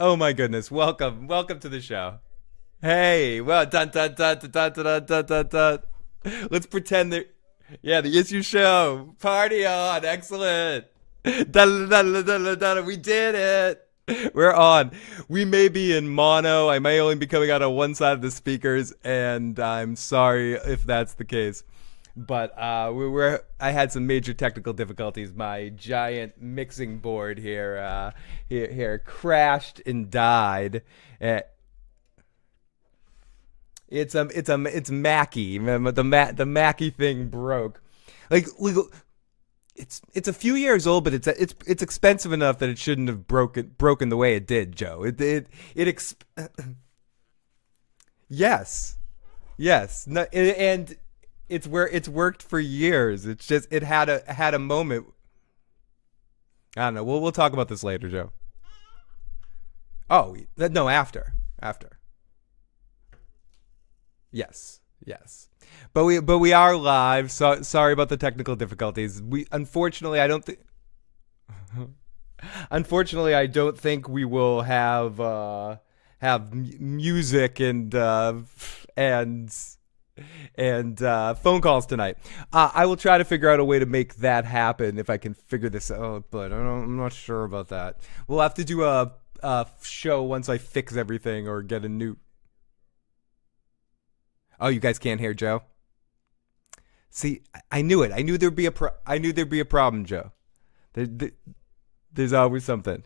Oh my goodness. Welcome. Welcome to the show. Hey, well, dun dun dun dun dun dun dun dun dun. Let's pretend that yeah, the issue show. Party on. Excellent. Dun, dun, dun, dun, dun, dun. We did it. We're on. We may be in mono. I may only be coming out on one side of the speakers, and I'm sorry if that's the case. But I had some major technical difficulties. My giant mixing board here crashed and died. Uh, it's Mackie. The Mackie thing broke. Like it's a few years old, but it's expensive enough that it shouldn't have broken the way it did, Joe. Yes, yes, no, and it's worked for years. It's just it had a moment. I don't know. We'll talk about this later, Joe. Oh no, after. Yes, yes. But we are live. So sorry about the technical difficulties. We unfortunately I don't think unfortunately I don't think we will have music and phone calls tonight. I will try to figure out a way to make that happen if I can figure this out, but I'm not sure about that. We'll have to do a show once I fix everything or get a new. Oh, you guys can't hear Joe? See, I knew it. I knew there'd be a problem, Joe. There, there- there's always something.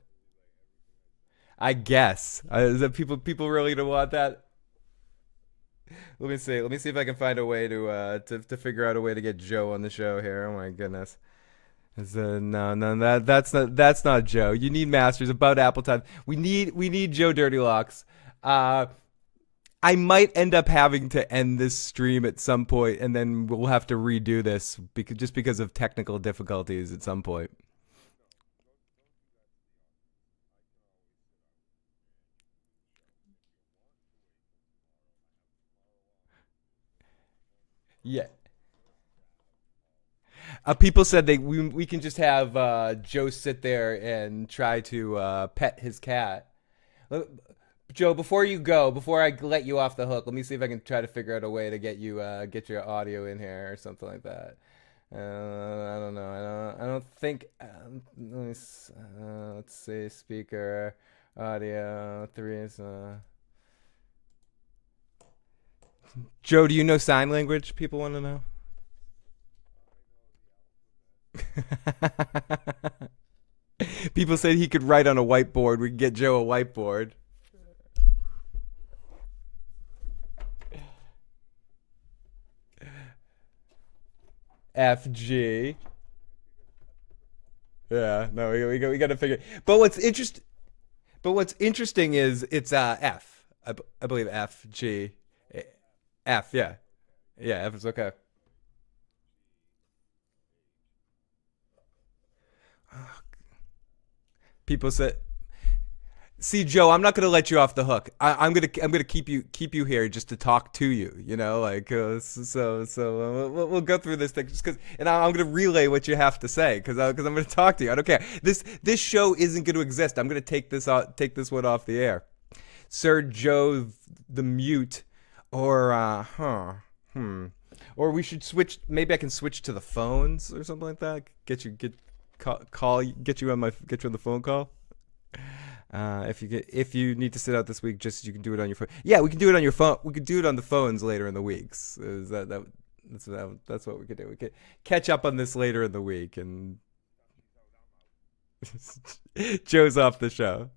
I guess. Is that people really don't want that? Let me see. Let me see if I can find a way to figure out a way to get Joe on the show here. Oh my goodness. No, that's not Joe. You need masters about Apple time. We need Joe Dirty Locks. Uh, I might end up having to end this stream at some point, and then we'll have to redo this just because of technical difficulties at some point. Yeah. People said we can just have Joe sit there and try to pet his cat. Uh, Joe, before you go, before I let you off the hook, let me see if I can try to figure out a way to get your audio in here or something like that. I don't know. I don't think. Let's see. Speaker, audio, three is. Joe, do you know sign language? People want to know. People said he could write on a whiteboard. We could get Joe a whiteboard. FG. Yeah, no, we got to figure. But what's interest, but what's interesting is it's F. I believe F G F. Yeah, yeah. F is okay. People said, "See, Joe, I'm not gonna let you off the hook. I'm gonna keep you here just to talk to you. You know, like we'll go through this thing just because, and I'm gonna relay what you have to say because I'm gonna talk to you. I don't care. This show isn't gonna exist. I'm gonna take this one off the air. Sir Joe the mute, or hmm, or we should switch. Maybe I can switch to the phones or something like that. Get you on the phone call. If you need to sit out this week, just you can do it on your phone. Yeah, we can do it on your phone. We could do it on the phones later in the weeks. Is that's what we could do. We could catch up on this later in the week, and Joe's off the show.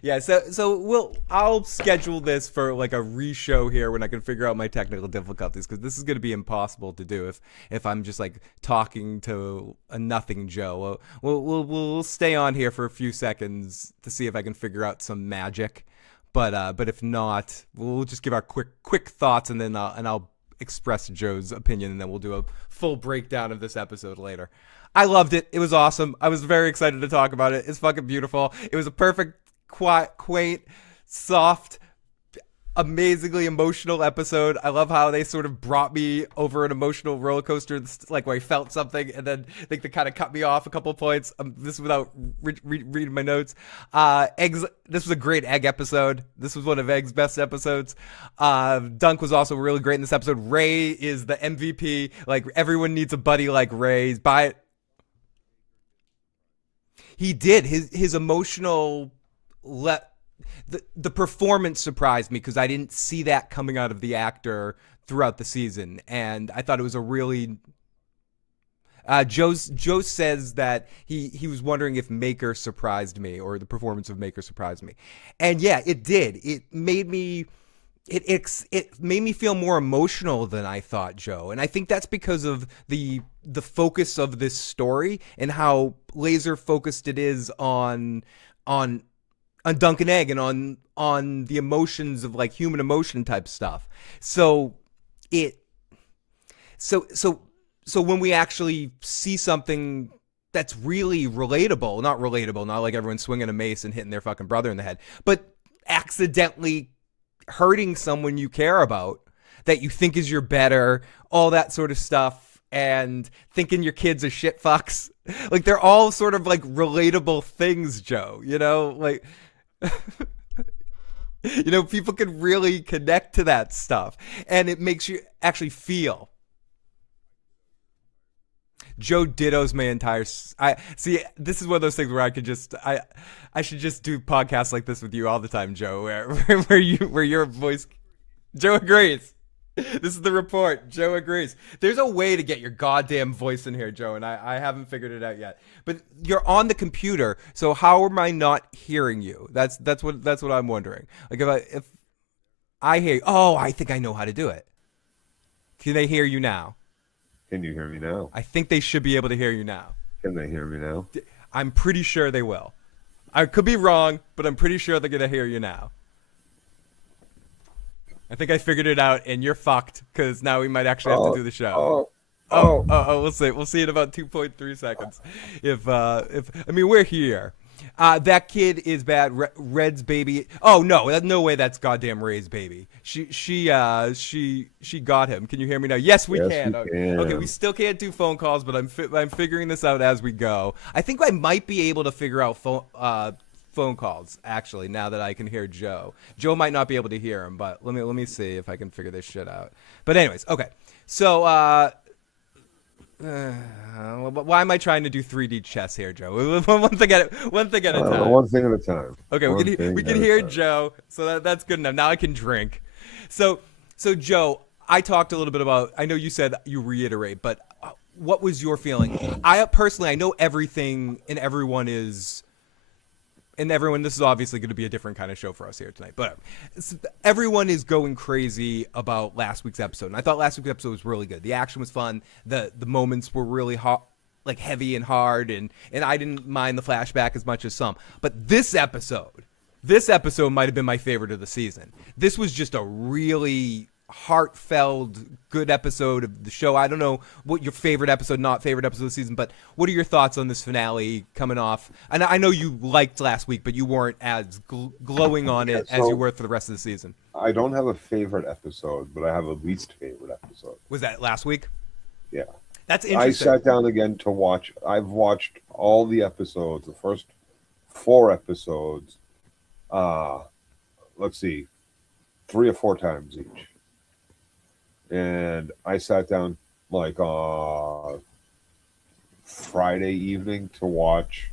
Yeah, so I'll schedule this for like a re-show here when I can figure out my technical difficulties because this is going to be impossible to do if I'm just like talking to a nothing Joe. We'll stay on here for a few seconds to see if I can figure out some magic, but if not, we'll just give our quick thoughts and I'll express Joe's opinion and then we'll do a full breakdown of this episode later. I loved it. It was awesome. I was very excited to talk about it. It's fucking beautiful. It was a perfect, quiet, quaint, soft, amazingly emotional episode. I love how they sort of brought me over an emotional roller coaster, like where I felt something, and then I think they kind of cut me off a couple of points. This is without reading my notes. Eggs. This was a great Egg episode. This was one of Egg's best episodes. Dunk was also really great in this episode. Ray is the MVP. Like, everyone needs a buddy like Ray. Buy it. He did. His emotional the performance surprised me because I didn't see that coming out of the actor throughout the season, and I thought it was a really. Joe says that he was wondering if Maker surprised me, or the performance of Maker surprised me, and yeah, it did. It made me. It made me feel more emotional than I thought, Joe, and I think that's because of the focus of this story and how laser focused it is on Dunk and Egg and on the emotions of, like, human emotion type stuff. So when we actually see something that's really relatable, not like everyone swinging a mace and hitting their fucking brother in the head, but accidentally hurting someone you care about, that you think is your better, all that sort of stuff, and thinking your kids are shit fucks. Like, they're all sort of like relatable things, Joe, you know, like. You know, people can really connect to that stuff, and it makes you actually feel. Joe dittos my entire. I see. This is one of those things where I could just. I should just do podcasts like this with you all the time, Joe. Where your voice. Joe agrees. This is the report. Joe agrees. There's a way to get your goddamn voice in here, Joe, and I haven't figured it out yet. But you're on the computer, so how am I not hearing you? That's what I'm wondering. Like, if I hear you, I think I know how to do it. Can they hear you now? Can you hear me now? I think they should be able to hear you now. Can they hear me now? I'm pretty sure they will. I could be wrong, but I'm pretty sure they're gonna hear you now. I think I figured it out, and you're fucked, because now we might actually have to do the show. We'll see. We'll see in about 2.3 seconds. If I mean, we're here. That kid is bad. Red's baby. Oh no, no way. That's goddamn Ray's baby. She got him. Can you hear me now? Yes, we can. Okay, we still can't do phone calls, but I'm figuring this out as we go. I think I might be able to figure out phone calls, actually, now that I can hear Joe. Joe might not be able to hear him, but let me see if I can figure this shit out. But anyways, okay. So why am I trying to do 3D chess here, Joe? One thing at a time. One thing at a time. Okay, we can hear Joe, so that's good enough. Now I can drink. So Joe, I talked a little bit about. I know you said you reiterate, but what was your feeling? I know everything and everyone is. And everyone, this is obviously going to be a different kind of show for us here tonight. But everyone is going crazy about last week's episode. And I thought last week's episode was really good. The action was fun. The moments were really hot, like heavy and hard. And I didn't mind the flashback as much as some. But this episode might have been my favorite of the season. This was just a really heartfelt, good episode of the show. I don't know what your favorite episode, not favorite episode of the season, but what are your thoughts on this finale coming off? And I know you liked last week, but you weren't as glowing on it as you were for the rest of the season. I don't have a favorite episode, but I have a least favorite episode. Was that last week? Yeah. That's interesting. I sat down again to watch. I've watched all the episodes, the first 4 episodes, let's see, 3 or 4 times each. And I sat down like Friday evening to watch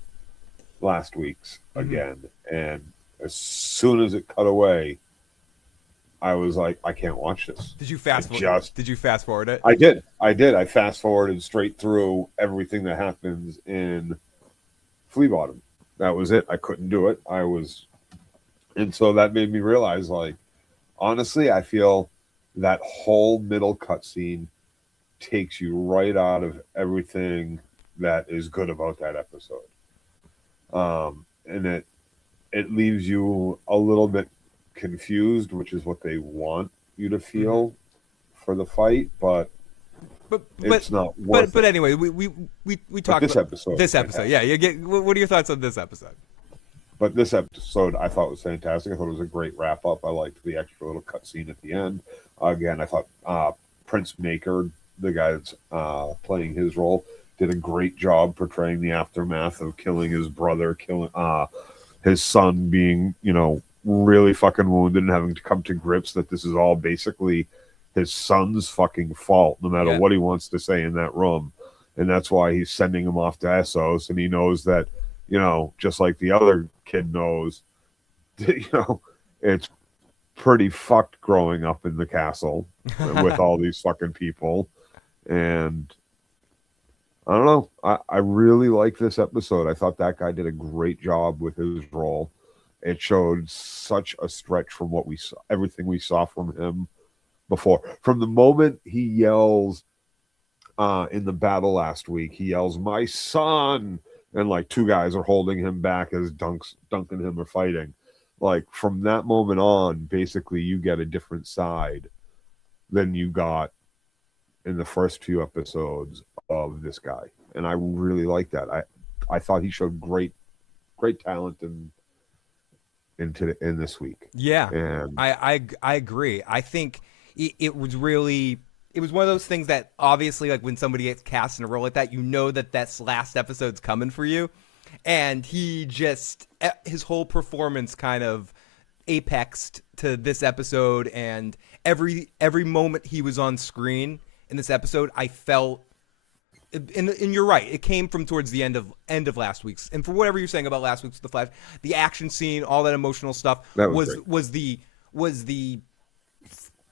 last week's again. And as soon as it cut away, I was like, I can't watch this. Did you fast forward it? I did. I fast forwarded straight through everything that happens in Flea Bottom. That was it. I couldn't do it. And so that made me realize, like, honestly, I feel that whole middle cutscene takes you right out of everything that is good about that episode. And it leaves you a little bit confused, which is what they want you to feel for the fight, but it's not worth it. But anyway, we talked about this episode. Yeah, what are your thoughts on this episode? But this episode I thought was fantastic. I thought it was a great wrap up. I liked the extra little cutscene at the end. Again, I thought Prince Maker, the guy that's playing his role, did a great job portraying the aftermath of killing his brother, killing his son, being, you know, really fucking wounded and having to come to grips that this is all basically his son's fucking fault, no matter what he wants to say in that room. And that's why he's sending him off to Essos, and he knows that, you know, just like the other kid knows, you know, it's pretty fucked growing up in the castle with all these fucking people. And I don't know. I really like this episode. I thought that guy did a great job with his role. It showed such a stretch from what we saw, everything we saw from him before. From the moment he yells in the battle last week, he yells, "My son!" And like two guys are holding him back as Duncan him are fighting. Like from that moment on, basically you get a different side than you got in the first few episodes of this guy. And I really like that. I thought he showed great talent in this week. Yeah, and I agree. I think it was really, it was one of those things that obviously, like when somebody gets cast in a role like that, you know that that's last episode's coming for you, and he just, his whole performance kind of apexed to this episode, and every moment he was on screen in this episode, I felt. And you're right. It came from towards the end of last week's, and for whatever you're saying about last week's The Flash, the action scene, all that emotional stuff was the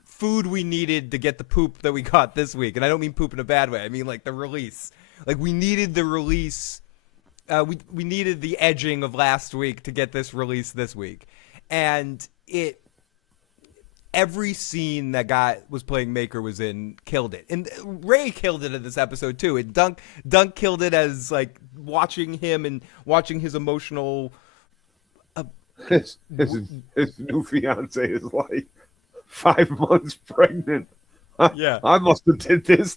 food we needed to get the poop that we got this week. And I don't mean poop in a bad way. I mean like the release. Like we needed the release. We needed the edging of last week to get this release this week, and every scene that guy was playing Maker was in killed it. And Ray killed it in this episode too. And Dunk killed it as like watching him and watching his emotional his new fiance is like 5 months pregnant. Yeah, I must have did this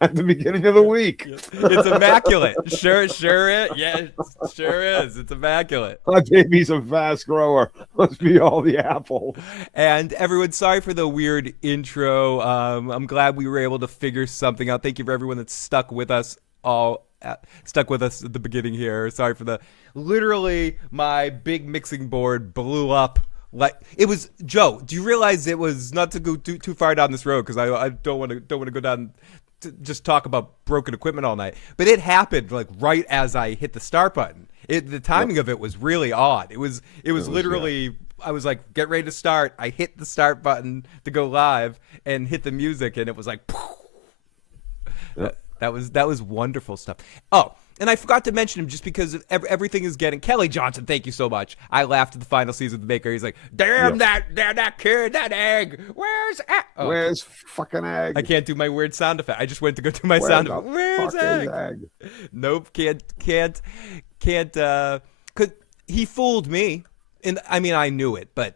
at the beginning of the week. It's immaculate. Sure is. Yeah, sure is. It's immaculate. My baby's a fast grower. Must be all the apple. And everyone, sorry for the weird intro. I'm glad we were able to figure something out. Thank you for everyone that stuck with us at the beginning here. Sorry for literally my big mixing board blew up. Like it was, Joe. Do you realize it was, not to go too far down this road, because I don't want to go down to just talk about broken equipment all night. But it happened like right as I hit the start button. The timing of it was really odd. It was literally. I was like, get ready to start. I hit the start button to go live and hit the music, and it was like, that was wonderful stuff. Oh. And I forgot to mention him just because everything is getting... Kelly Johnson, thank you so much. I laughed at the final season of The Maker. He's like, damn that kid, that egg. Where's egg? Oh, where's fucking egg? I can't do my weird sound effect. I just went to go do my sound effect. Where's egg? Nope, can't. Cause he fooled me. And I mean, I knew it, but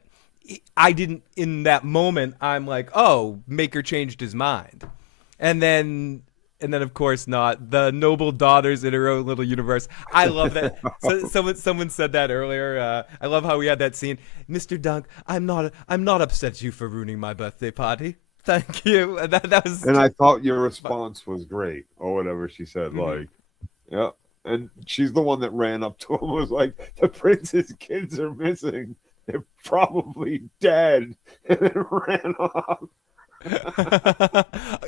I didn't... In that moment, I'm like, oh, Maker changed his mind. And then, of course, not the noble daughters in her own little universe. I love that. Someone said that earlier. I love how we had that scene. Mr. Dunk, I'm not upset at you for ruining my birthday party. Thank you. That was. And I thought your response was great, or whatever she said. Mm-hmm. Like, yeah. And she's the one that ran up to him and was like, "The prince's kids are missing. They're probably dead," and then ran off.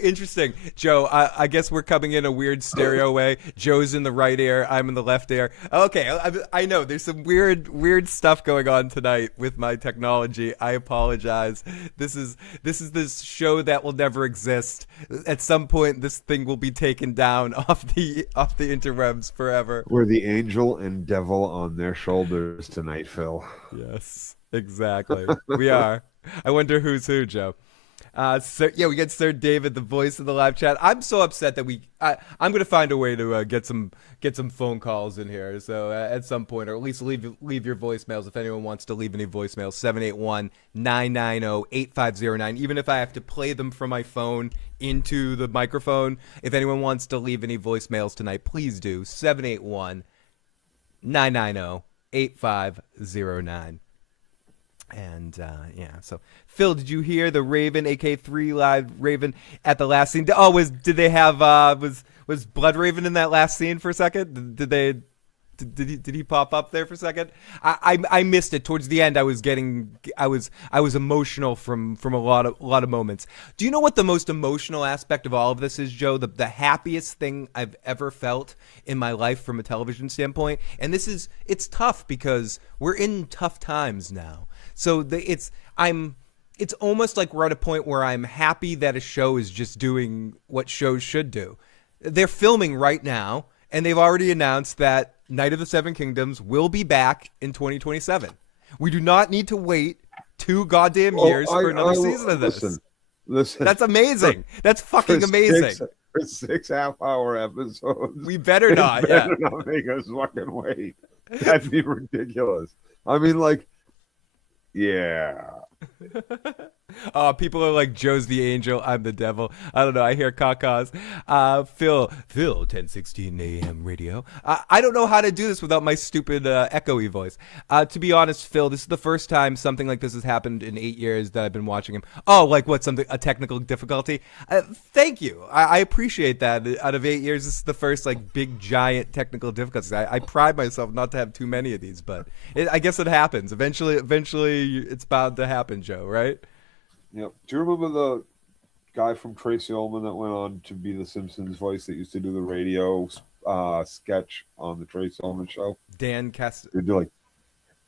Interesting, Joe. I guess we're coming in a weird stereo way. Joe's in the right ear, I'm in the left ear. Okay, I know there's some weird stuff going on tonight with my technology. I apologize. This is this show that will never exist. At some point, this thing will be taken down off the interwebs forever. We're the angel and devil on their shoulders tonight, Phil. Yes, exactly. We are. I wonder who's who, Joe. We get Sir David, the voice of the live chat. I'm so upset that I'm gonna find a way to get some phone calls in here. So at some point, or at least leave your voicemails if anyone wants to leave any voicemails. 781-990-8509. Even if I have to play them from my phone into the microphone, if anyone wants to leave any voicemails tonight, please do. 781-990-8509. 8509. And yeah, so Phil, did you hear the Raven AK3 live Raven at the last scene? Oh, did they have was Blood Raven in that last scene for a second? Did he pop up there for a second? I missed it towards the end. I was emotional from a lot of moments. Do you know what the most emotional aspect of all of this is, Joe? The happiest thing I've ever felt in my life from a television standpoint. And it's tough because we're in tough times now. So it's almost like we're at a point where I'm happy that a show is just doing what shows should do. They're filming right now, and they've already announced that Night of the Seven Kingdoms will be back in 2027. We do not need to wait 2 goddamn years for another season of this. Listen. That's amazing. That's fucking amazing. For 6 half-hour episodes. We better not. Better not make us fucking wait. That'd be ridiculous. I mean, like, yeah. People are like, Joe's the angel, I'm the devil. I don't know. I hear cacaws. Phil, 10:16 a.m. radio. I don't know how to do this without my stupid echoey voice. To be honest, Phil, this is the first time something like this has happened in 8 years that I've been watching him. Oh, like what? A technical difficulty? Thank you. I appreciate that. Out of 8 years, this is the first like big giant technical difficulty. I pride myself not to have too many of these, but I guess it happens. Eventually, it's bound to happen, Joe. Right? Yep. Do you remember the guy from Tracy Ullman that went on to be the Simpsons voice that used to do the radio sketch on the Tracy Ullman show? Dan Cast. They'd do like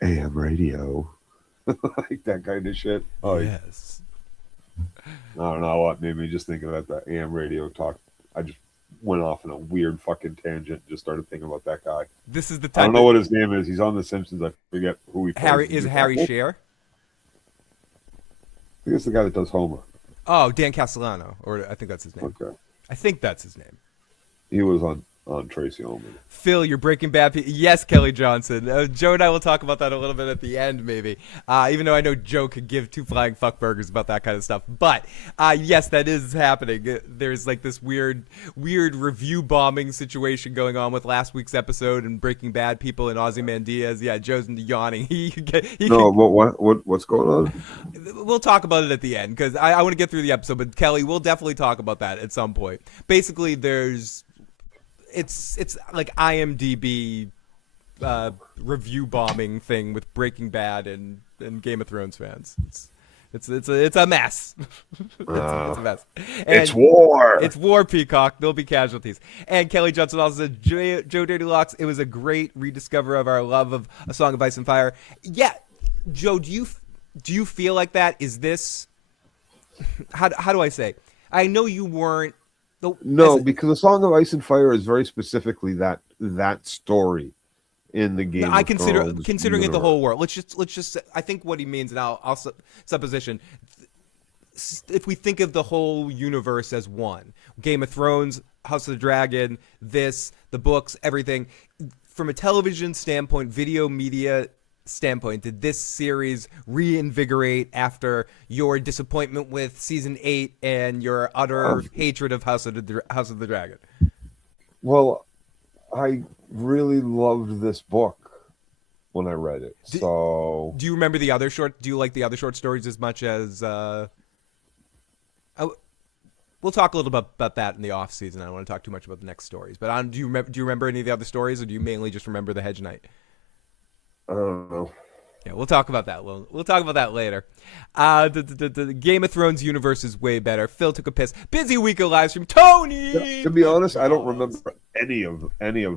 AM radio, like that kind of shit. Oh yes. I don't know what made me just think about that AM radio talk. I just went off in a weird fucking tangent and just started thinking about that guy. This is the time. I don't know what his name is. He's on the Simpsons. I forget who he plays. Harry Shearer? I think it's the guy that does Homer. Oh, Dan Castellano, or I think that's his name. Okay. I think that's his name. He was on Tracy Ullman. Phil, you're Breaking Bad. Yes, Kelly Johnson. Joe and I will talk about that a little bit at the end, maybe. Even though I know Joe could give 2 flying fuck burgers about that kind of stuff. But yes, that is happening. There's like this weird review bombing situation going on with last week's episode and Breaking Bad people and Ozymandias. Yeah, Joe's yawning. But what's going on? We'll talk about it at the end because I want to get through the episode. But Kelly, we'll definitely talk about that at some point. Basically, it's like IMDb review bombing thing with Breaking Bad and Game of Thrones fans. It's a mess. It's a mess. And it's war. It's war, Peacock. There'll be casualties. And Kelly Johnson also said, Joe Dirty Locks, it was a great rediscover of our love of A Song of Ice and Fire. Yeah, Joe, do you feel like that? Is this how do I say? I know you weren't. Because A Song of Ice and Fire is very specifically that story in the game. I considering it the whole world. Let's just. I think what he means, and I'll supposition. If we think of the whole universe as one, Game of Thrones, House of the Dragon, the books, everything, from a television standpoint, video media standpoint, did this series reinvigorate after your disappointment with season 8 and your utter hatred of House of the Dragon? Well, I really loved this book when I read it. Do you remember do you like the other short stories as much as we'll talk a little bit about that in the off season. I don't want to talk too much about the next stories, but do you remember any of the other stories, or do you mainly just remember the Hedge Knight? I don't know. Yeah, we'll talk about that. We'll talk about that later. The Game of Thrones universe is way better. Phil took a piss. Busy week of live stream. Tony. Yeah, to be honest, I don't remember any of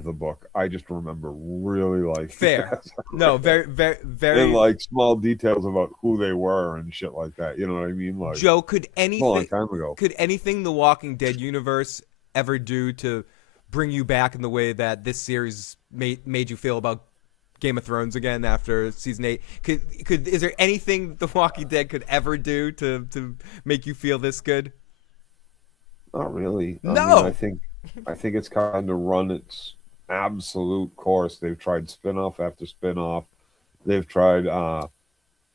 the book. I just remember really like fair. No, very, very, very. And like small details about who they were and shit like that. You know what I mean? Like Joe, could anything a long time ago. Could anything the Walking Dead universe ever do to bring you back in the way that this series made you feel about Game of Thrones again after season 8? Is there anything The Walking Dead could ever do to make you feel this good? Not really. No. I mean, I think it's kind of run its absolute course. They've tried spin-off after spin-off. They've tried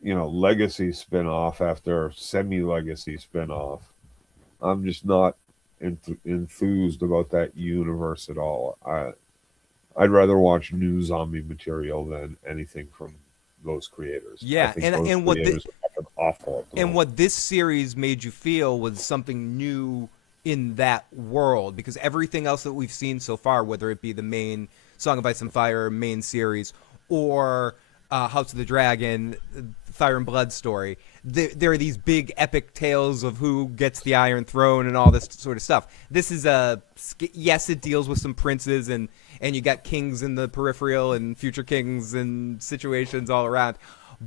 legacy spin-off after semi-legacy spin-off. I'm just not enthused about that universe at all. I'd rather watch new zombie material than anything from those creators. I Yeah, think and those and what the, creators are fucking awful at the and moment. what this series made you feel was something new in that world, because everything else that we've seen so far, whether it be the main Song of Ice and Fire main series or House of the Dragon, Fire and Blood story, there are these big epic tales of who gets the Iron Throne and all this sort of stuff. This is yes, it deals with some princes and you got kings in the peripheral and future kings and situations all around,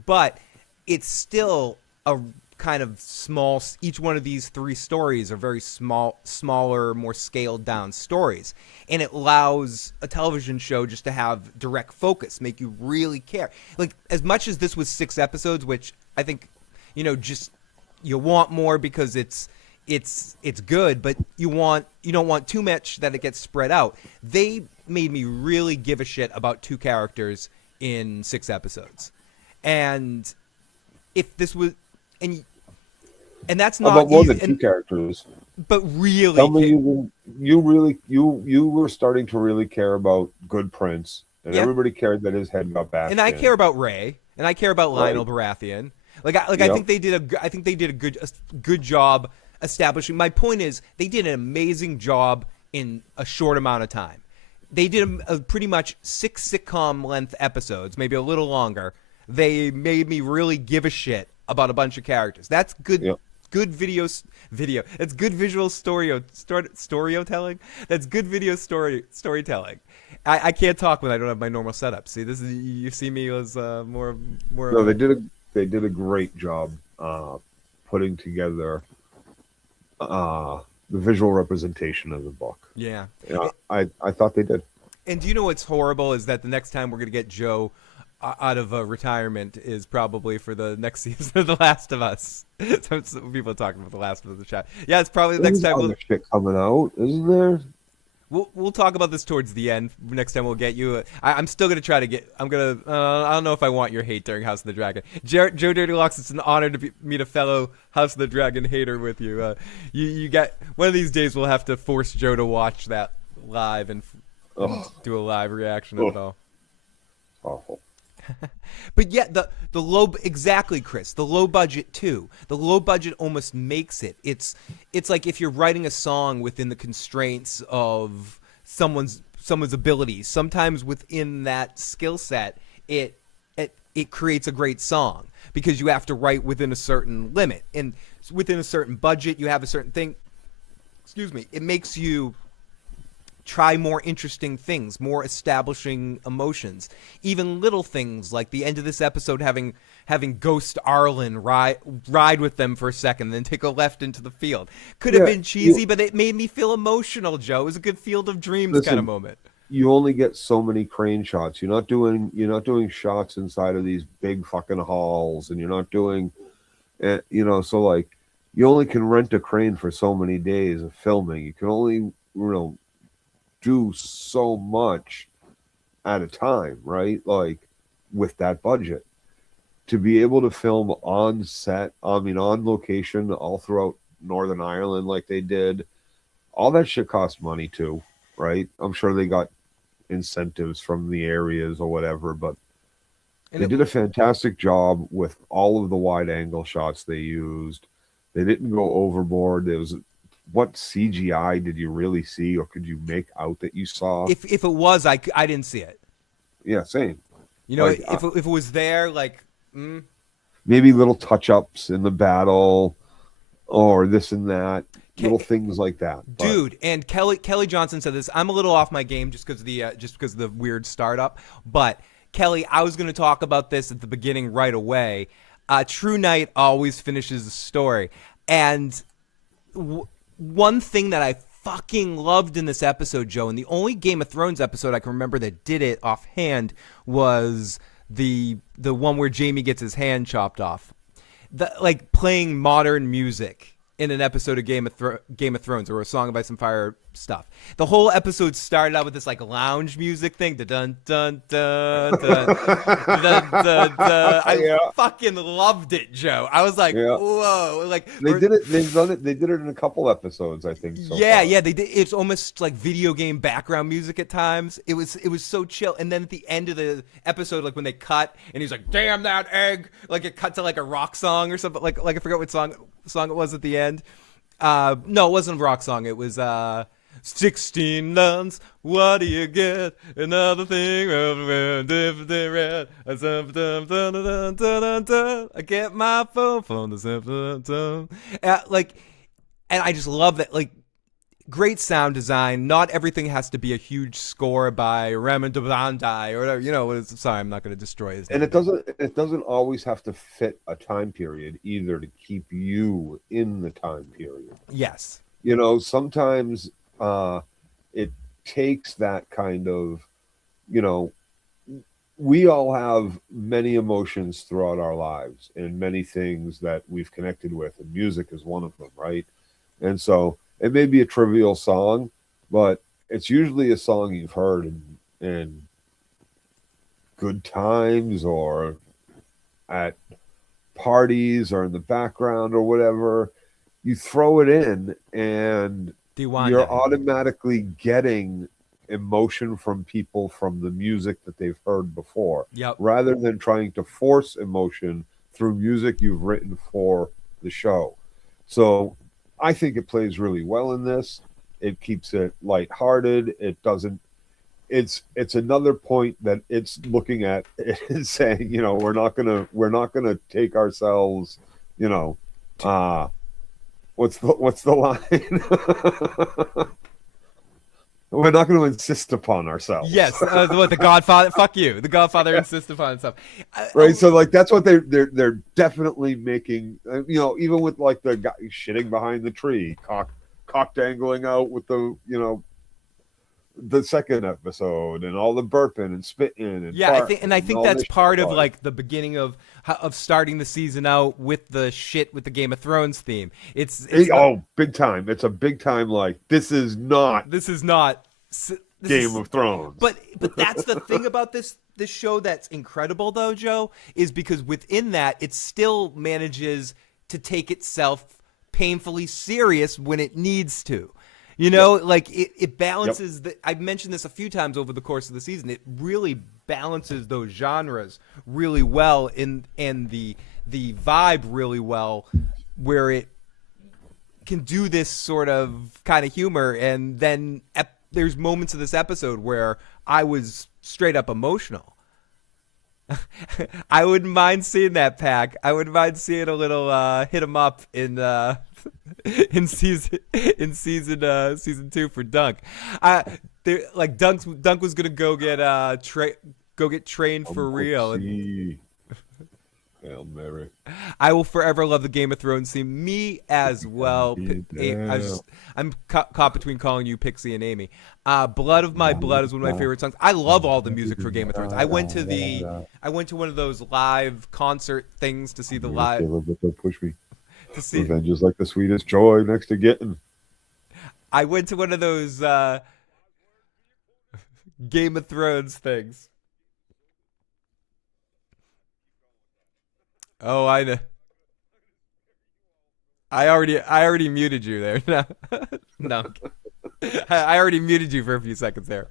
but it's still a kind of small. Each one of these three stories are very smaller, more scaled down stories, and it allows a television show just to have direct focus, make you really care. Like, as much as this was 6 episodes, which I think, just you want more because it's good, but you don't want too much that it gets spread out. They made me really give a shit about 2 characters in 6 episodes, and if this was and that's How not about more easy, than 2 characters? but Tell really, me you really you were starting to really care about Good Prince, and yeah. everybody cared that his head got bashed And I care in. about Ray, and I care about Lionel Right. Baratheon. I Yep. think they did a good job establishing. My point is, they did an amazing job in a short amount of time. They did a pretty much 6 sitcom length episodes, maybe a little longer. They made me really give a shit about a bunch of characters. That's good. Yep. Good video. That's good visual storytelling. That's good video storytelling. I can't talk when I don't have my normal setup. See, this is, you see me as more. No, they did a great job putting together the visual representation of the book. Yeah. Yeah, I thought they did. And do you know what's horrible is that the next time we're gonna get Joe out of retirement is probably for the next season of The Last of Us. Some people are talking about The Last of Us in the chat. Yeah, it's probably the next There's time other shit coming out, isn't there? we'll talk about this towards the end. Next time we'll get you. I'm still gonna try to get. I'm gonna. I don't know if I want your hate during House of the Dragon. Joe Dirty Locks. It's an honor to meet a fellow House of the Dragon hater with you. You get one of these days. We'll have to force Joe to watch that live and Ugh, do a live reaction of it all. awful. But yet the low, exactly, Chris, the low budget too. The low budget almost makes it. It's like if you're writing a song within the constraints of someone's abilities. Sometimes within that skill set, it creates a great song because you have to write within a certain limit and within a certain budget. You have a certain thing. Excuse me. It makes you try more interesting things, more establishing emotions. Even little things like the end of this episode having Ghost Arlen ride with them for a second, then take a left into the field. Could have Yeah, been cheesy, but it made me feel emotional, Joe. It was a good Field of Dreams kind of Listen, moment. you only get so many crane shots. You're not doing shots inside of these big fucking halls, and you're not doing, so like you only can rent a crane for so many days of filming. You can only do so much at a time, right? Like with that budget. To be able to film on set, on location all throughout Northern Ireland like they did, all that shit cost money too, right? I'm sure they got incentives from the areas or whatever, but And they did a fantastic job with all of the wide angle shots they used. They didn't go overboard. There was what CGI did you really see, or could you make out that you saw? if it was, I didn't see it. Yeah, same. If Like it was there, maybe little touch ups in the battle, or this and that, little things like that. But dude. And Kelly Johnson said this. I'm a little off my game just because of the weird startup. But Kelly, I was going to talk about this at the beginning right away. True Knight always finishes the story, and one thing that I fucking loved in this episode, Joe, and the only Game of Thrones episode I can remember that did it offhand was the one where Jaime gets his hand chopped off. Like playing modern music in an episode of Game of Thrones or a Song of Ice and Fire stuff. The whole episode started out with this like lounge music thing. Dun dun dun dun dun dun. I fucking loved it, Joe. I was like, whoa! Like they did it. They've done it. They did it in a couple episodes, I think. So yeah, far. yeah, they did. It's almost like video game background music at times. It was so chill. And then at the end of the episode, like when they cut, and he's like, "Damn that egg!" Like it cut to like a rock song or something. Like I forgot what song it was at the end. No, it wasn't a rock song. It was 16 nuns, what do you get? Another thing of red. I get my phone from the like, and I just love that. Like, great sound design. Not everything has to be a huge score by Ramin Djawadi or whatever. You know, sorry, I'm not going to destroy his name. And it doesn't always have to fit a time period either to keep you in the time period. Yes. You know, sometimes it takes that kind of, you know, we all have many emotions throughout our lives and many things that we've connected with, and music is one of them, right? And so it may be a trivial song, but it's usually a song you've heard in good times or at parties or in the background or whatever. You throw it in and you're automatically getting emotion from people from the music that they've heard before, rather than trying to force emotion through music you've written for the show. So I think it plays really well in this. It keeps it lighthearted. It doesn't. It's another point that it's looking at and saying, you know, we're not gonna take ourselves, you know, what's the line? We're not going to insist upon ourselves. Yes, what the Godfather? Fuck you. The Godfather insists upon himself. Right. So like that's what they're definitely making. You know, even with like the guy shitting behind the tree, cock dangling out with the, you know, the second episode, and all the burping and spitting and I think that's part of like the beginning of starting the season out with the shit with the Game of Thrones theme. It's big time. It's a big time. Like this is not Game of Thrones. But that's the thing about this show that's incredible though, Joe, is because within that it still manages to take itself painfully serious when it needs to. You know, like it balances I've mentioned this a few times over the course of the season. It really balances those genres really well and the vibe really well, where it can do this sort of kind of humor. And then there's moments of this episode where I was straight up emotional. I wouldn't mind seeing that, Pack. I wouldn't mind seeing a little hit 'em up in season 2 for Dunk. Like Dunk was gonna go get trained for real. Hail Mary. I will forever love the Game of Thrones theme. Me as well. I'm caught between calling you Pixie and Amy. Blood of My Blood is one of my favorite songs. I love all the music for Game of Thrones. I went to one of those live concert things to see the live. Don't push me. To see Revenge is like the sweetest joy next to getting. I went to one of those Game of Thrones things. Oh, I know. I already muted you there. No. I already muted you for a few seconds there.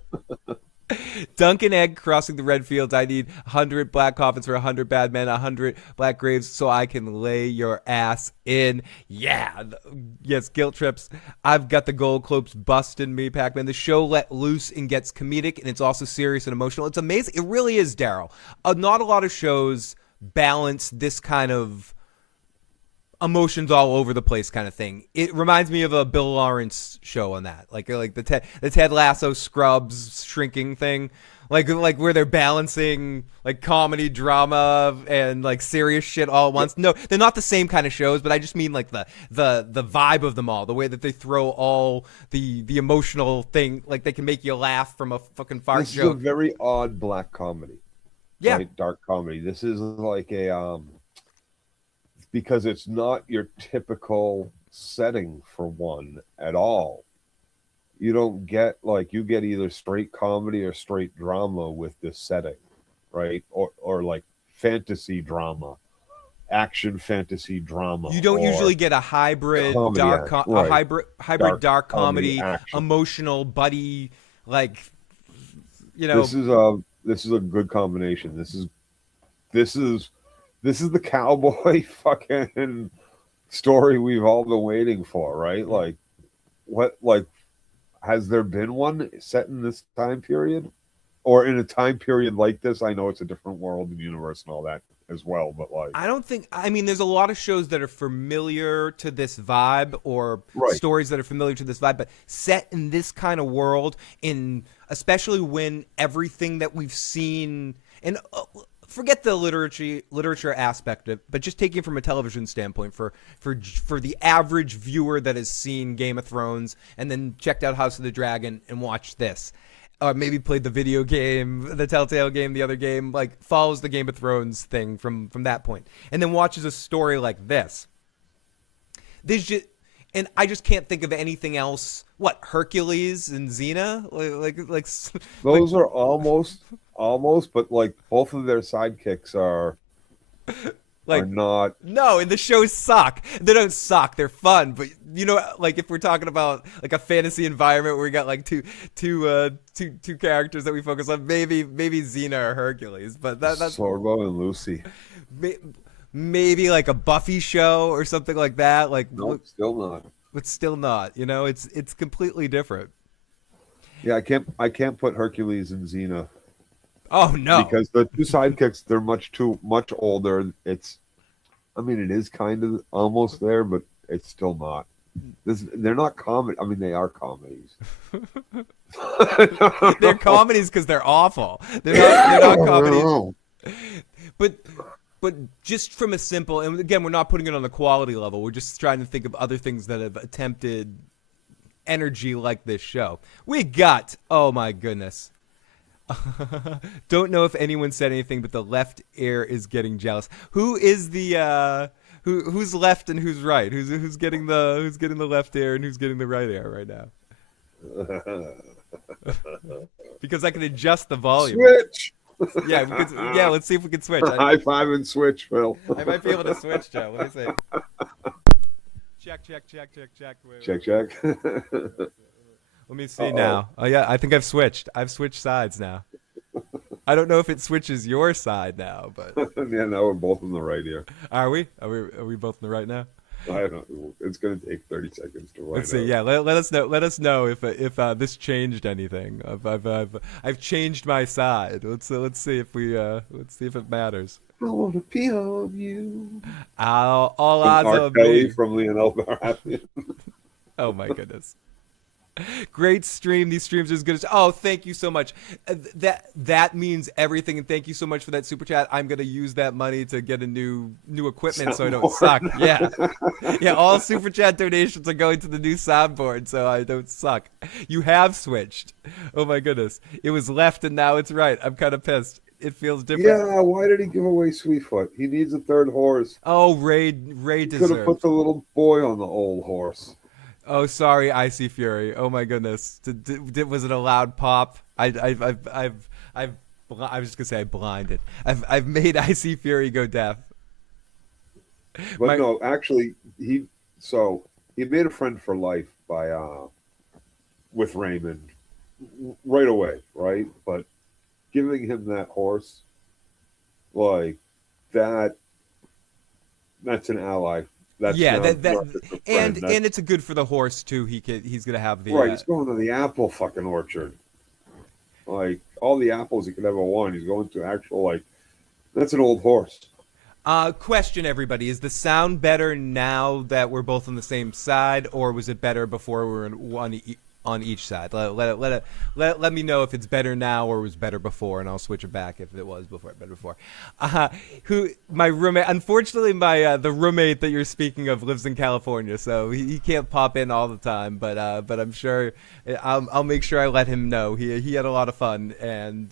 Duncan Egg crossing the red fields. I need 100 black coffins for 100 bad men, 100 black graves so I can lay your ass in. Yeah. Yes, guilt trips. I've got the gold clopes busting me, Pac-Man. The show let loose and gets comedic, and it's also serious and emotional. It's amazing. It really is, Daryl. Not a lot of shows balance this kind of emotions all over the place kind of thing. It reminds me of a Bill Lawrence show on that, like the Ted Lasso Scrubs shrinking thing, like where they're balancing like comedy, drama, and like serious shit all at once. No, they're not the same kind of shows, but I just mean like the vibe of them all, the way that they throw all the emotional thing, like they can make you laugh from a fucking fart joke. This is a very odd black comedy. Yeah, right? Dark comedy. This is like a because it's not your typical setting for one at all. You don't get like you get either straight comedy or straight drama with this setting, right? Or like fantasy drama, action fantasy drama, You don't or usually get a hybrid comedy dark, action, a right? hybrid dark Comedy comedy, action. emotional buddy, like, you know. This is a good combination. This is this is the cowboy fucking story we've all been waiting for, right? Like what like has there been one set in this time period? Or in a time period like this? I know it's a different world and universe and all that as well, but like I don't think. I mean, there's a lot of shows that are familiar to this vibe, or right. stories that are familiar to this vibe, but set in this kind of world, in especially when everything that we've seen, and forget the literature aspect of it, but just taking it from a television standpoint, for the average viewer that has seen Game of Thrones and then checked out House of the Dragon and watched this, or maybe played the video game, the Telltale game, the other game, like follows the Game of Thrones thing from that point, and then watches a story like this. There's just, and I just can't think of anything else. What, Hercules and Xena, like Those are almost, but like both of their sidekicks are like not no, and the shows suck. They don't suck. They're fun, but you know, like if we're talking about like a fantasy environment where we got like two characters that we focus on, maybe Xena or Hercules, but that's Sorbo and Lucy. maybe like a Buffy show or something like that. Like, No, still not. but still not. You know, it's completely different. Yeah, I can't put Hercules and Xena Oh no. because the two sidekicks they're much older. I mean, it is kind of almost there, but it's still not. They're not comedy. I mean, they are comedies. They're comedies because they're awful. They're not comedies. But just from a simple, and again, we're not putting it on the quality level. We're just trying to think of other things that have attempted energy like this show. We got, oh my goodness. Don't know if anyone said anything, but the left ear is getting jealous. Who is the who's left and who's right? Who's getting the left ear and who's getting the right ear right now? Because I can adjust the volume. Switch. Yeah, yeah. Let's see if we can switch. High five and switch, Phil. I might be able to switch, Joe. Let me see. Check. Wait. Check. Let me see now. Oh yeah, I think I've switched. I've switched sides now. I don't know if it switches your side now, but Yeah, now we're both in the right here. are we? Are we both in the right now? I don't. It's going to take 30 seconds to find Let's see. out. Yeah, let us know. Let us know if this changed anything. I've changed my side. Let's see if it matters. I want to pee on you. All From odds R. of Kelly me. from Lionel Baratheon. Oh my goodness. Great stream. These streams are as good as. Oh, thank you so much. That means everything, and thank you so much for that super chat. I'm gonna use that money to get a new equipment so I don't suck. Yeah, yeah. All super chat donations are going to the new soundboard so I don't suck. You have switched. Oh my goodness. It was left and now it's right. I'm kind of pissed. It feels different. Yeah, why did he give away Sweetfoot? He needs a third horse. Oh, Ray Could have deserved. put the little boy on the old horse. Oh, sorry, Icy Fury. Oh my goodness. Was it a loud pop? I was just gonna say I blinded. I've made Icy Fury go deaf. But no, actually, he made a friend for life by with Raymond right away, right? But giving him that horse, like that's an ally. That's Yeah, not that just a friend. and That's- and it's a good for the horse too. He's gonna have the right. He's going to the apple fucking orchard. Like all the apples he could ever want. He's going to actual like. That's an old horse. Question, everybody: is the sound better now that we're both on the same side, or was it better before we were on each side? Let me know if it's better now or was better before, and I'll switch it back if it was better before. Who my roommate? Unfortunately, my the roommate that you're speaking of lives in California, so he can't pop in all the time. But I'm sure I'll make sure I let him know. He had a lot of fun, and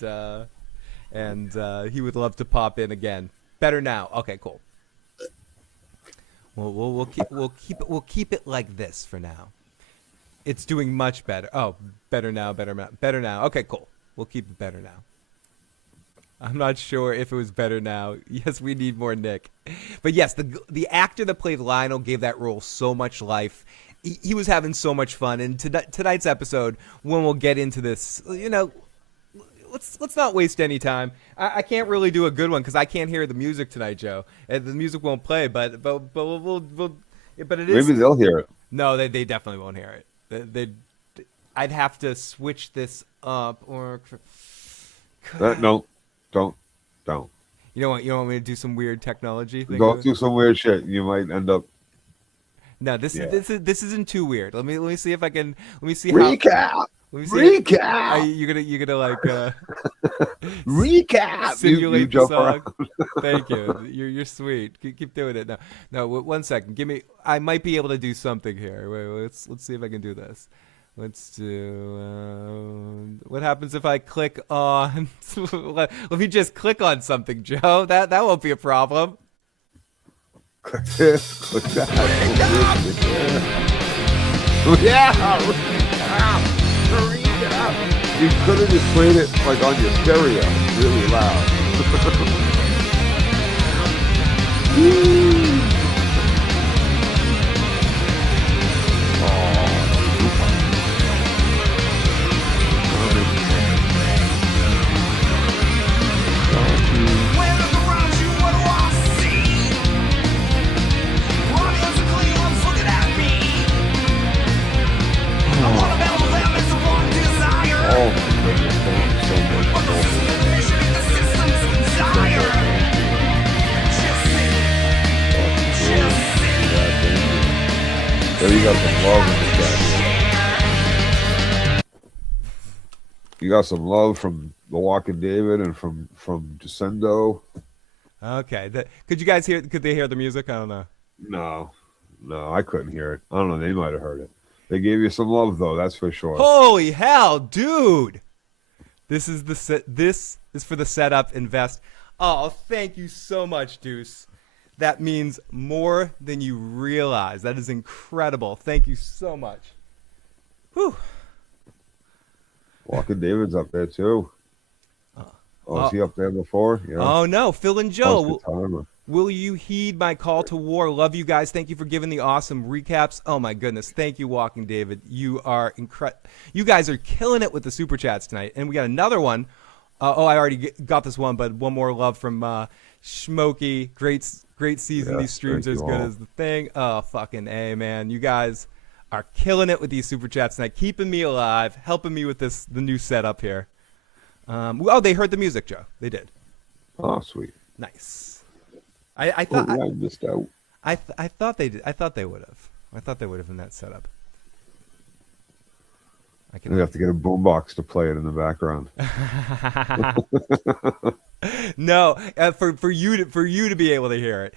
he would love to pop in again. Better now. Okay, cool. We'll keep it like this for now. It's doing much better. Oh, better now. Okay, cool. We'll keep it better now. I'm not sure if it was better now. Yes, we need more Nick. But yes, the actor that played Lionel gave that role so much life. He was having so much fun. And tonight's episode, when we'll get into this, let's not waste any time. I can't really do a good one because I can't hear the music tonight, Joe. And the music won't play, but it is. Maybe they'll hear it. No, they definitely won't hear it. I'd have to switch this up or. No, don't. You don't want me to do some weird technology thing? Don't do some weird shit. You might end up. No, this isn't too weird. Let me see if I can. Let me see Recap. how. Recap. You're gonna like recap. Simulate you the jump song. around. Thank you. You're sweet. Keep doing it. No. 1 second. Give me. I might be able to do something here. Wait. Let's see if I can do this. Let's do. What happens if I click on? Let me just click on something, Joe. That won't be a problem. Click this. Click that. Yeah. You could have just played it like on your stereo, really loud. You got some love in the chat. You got some love from The Walking David and from Descendo. Okay. Could you guys hear? Could they hear the music? I don't know. No, I couldn't hear it. I don't know. They might have heard it. They gave you some love though. That's for sure. Holy hell, dude! This is This is for the setup. Invest. Oh, thank you so much, Deuce. That means more than you realize. That is incredible. Thank you so much. Whew. Walking David's up there too. Is he up there before? Yeah. Oh no, Phil and Joe. Will you heed my call to war? Love you guys. Thank you for giving the awesome recaps. Oh my goodness. Thank you, Walking David. You are incredible. You guys are killing it with the super chats tonight. And we got another one. I already got this one, but one more love from Smokey. Great season. These streams are as good as the thing. Oh, fucking A, man. You guys are killing it with these super chats tonight, keeping me alive, helping me with the new setup here. They heard the music, Joe. They did. Oh, sweet. Nice. I thought I missed out. I thought they did. I thought they would have. I thought they would have in that setup. We have to get a boombox to play it in the background. No, for you to be able to hear it.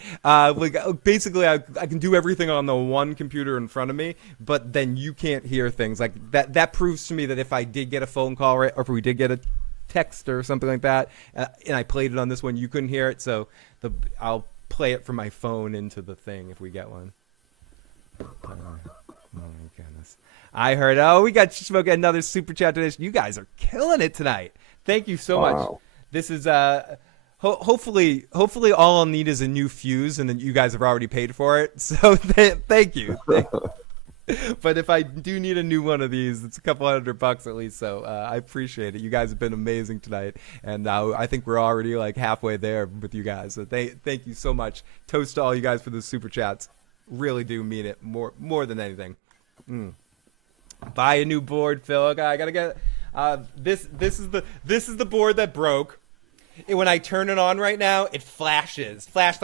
Basically, I can do everything on the one computer in front of me, but then you can't hear things like that. That proves to me that if I did get a phone call, or if we did get a text or something like that, and I played it on this one, you couldn't hear it. So I'll play it from my phone into the thing if we get one. Oh my goodness. I heard, we got Smoke another super chat donation. You guys are killing it tonight. Thank you so much. This is hopefully all I'll need is a new fuse, and then you guys have already paid for it. So thank you. But if I do need a new one of these, it's a couple $100 at least. So I appreciate it. You guys have been amazing tonight, and I think we're already like halfway there with you guys. So thank you so much. Toast to all you guys for the super chats. Really do mean it more than anything. Buy a new board, Phil. Okay, I gotta get this is the board that broke. When I turn it on right now, it flashes. Flash.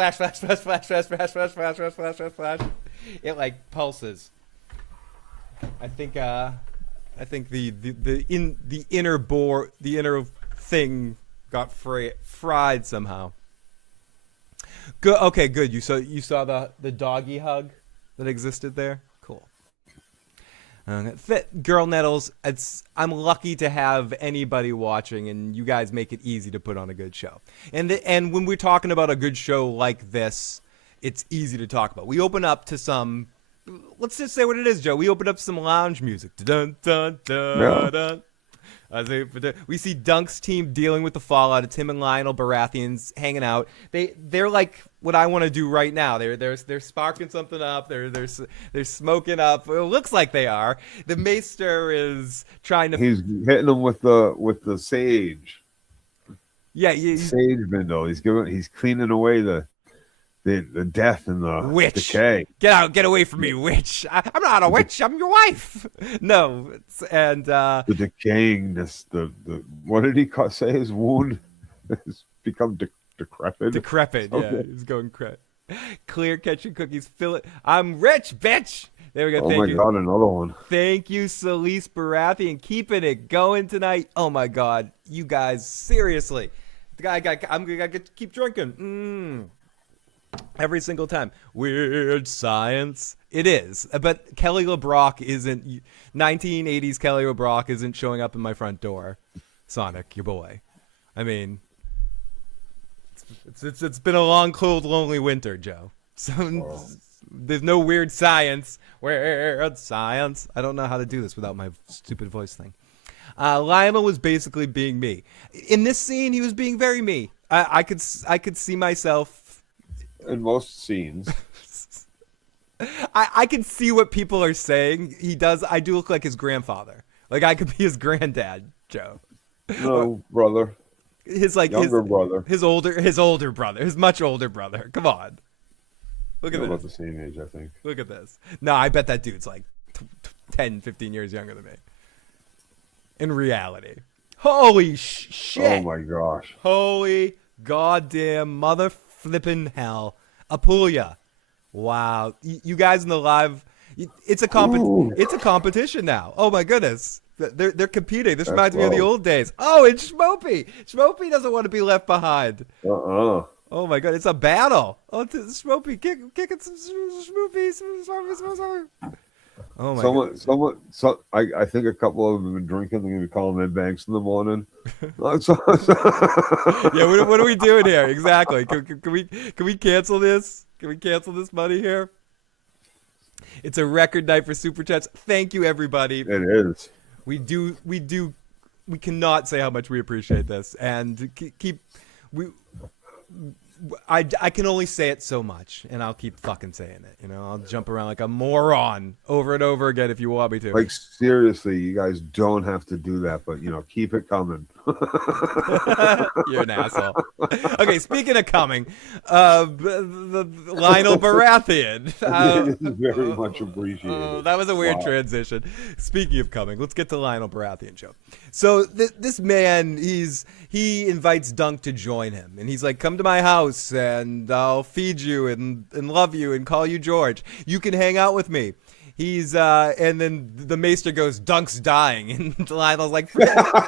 It like pulses. I think the inner board, the inner thing got fried somehow. Good. Okay, good. You saw the doggy hug that existed there. Cool. Girl Nettles, I'm lucky to have anybody watching, and you guys make it easy to put on a good show. And when we're talking about a good show like this, it's easy to talk about. We open up to some, let's just say what it is, Joe. We open up to some lounge music. Dun, dun, dun, Yeah. dun. We see Dunk's team dealing with the fallout. It's him and Lionel Baratheon's hanging out. They're like what I want to do right now. They're sparking something up. They're smoking up. It looks like they are. The Maester is trying to. He's hitting them with the sage. Yeah, Sage Bindle. He's cleaning away the death and the witch. decay. Get away from me, witch. I'm not a witch. I'm your wife. No, and The decayingness. The what did he say? His wound has become decrepit. Decrepit. Okay. Yeah, he's going crap. Clear catching cookies. Fill it. I'm rich, bitch. There we go. Oh Thank my you. God, another one. Thank you, Selyse Baratheon, keeping it going tonight. Oh my God, you guys, seriously, I'm gonna keep drinking. Every single time. Weird science. It is, but Kelly LeBrock isn't. 1980s Kelly LeBrock isn't showing up in my front door. Sonic, your boy. I mean, it's been a long, cold, lonely winter, Joe. So. There's no weird science. Weird science. I don't know how to do this without my stupid voice thing. Lionel was basically being me. In this scene, he was being very me. I could see myself. In most scenes. I can see what people are saying. I do look like his grandfather. Like I could be his granddad, Joe. No, brother. His brother. His older brother. His much older brother. Come on. Look at They're this. about the same age, I think. Look at this. No, I bet that dude's like 10, 15 years younger than me. In reality. Holy shit. Oh my gosh. Holy goddamn mother flippin' hell. Apulia. Wow. You guys in the live, it's a competition now. Oh my goodness. They're competing. This reminds me of the old days. Oh, it's Schmopey. Schmopey doesn't want to be left behind. Oh my god, it's a battle. Oh, it's Schmopey kicking some Schmoopy. Oh my god. I think a couple of them have been drinking. They're going to be calling Ed Banks in the morning. Yeah, what are we doing here? Exactly. Can we cancel this? Can we cancel this money here? It's a record night for Super Chats. Thank you, everybody. It is. We cannot say how much we appreciate this, and I can only say it so much, and I'll keep fucking saying it. You know, I'll jump around like a moron over and over again if you want me to. Like seriously, you guys don't have to do that, but keep it coming. You're an asshole. Okay, speaking of coming, the Lionel Baratheon. It is very much appreciated. That was a weird transition. Speaking of coming, let's get to Lionel Baratheon, Joe. So this man, he invites Dunk to join him, and he's like, "Come to my house, and I'll feed you and love you and call you George. You can hang out with me." He's and then the Maester goes, "Dunk's dying," and Lionel's like,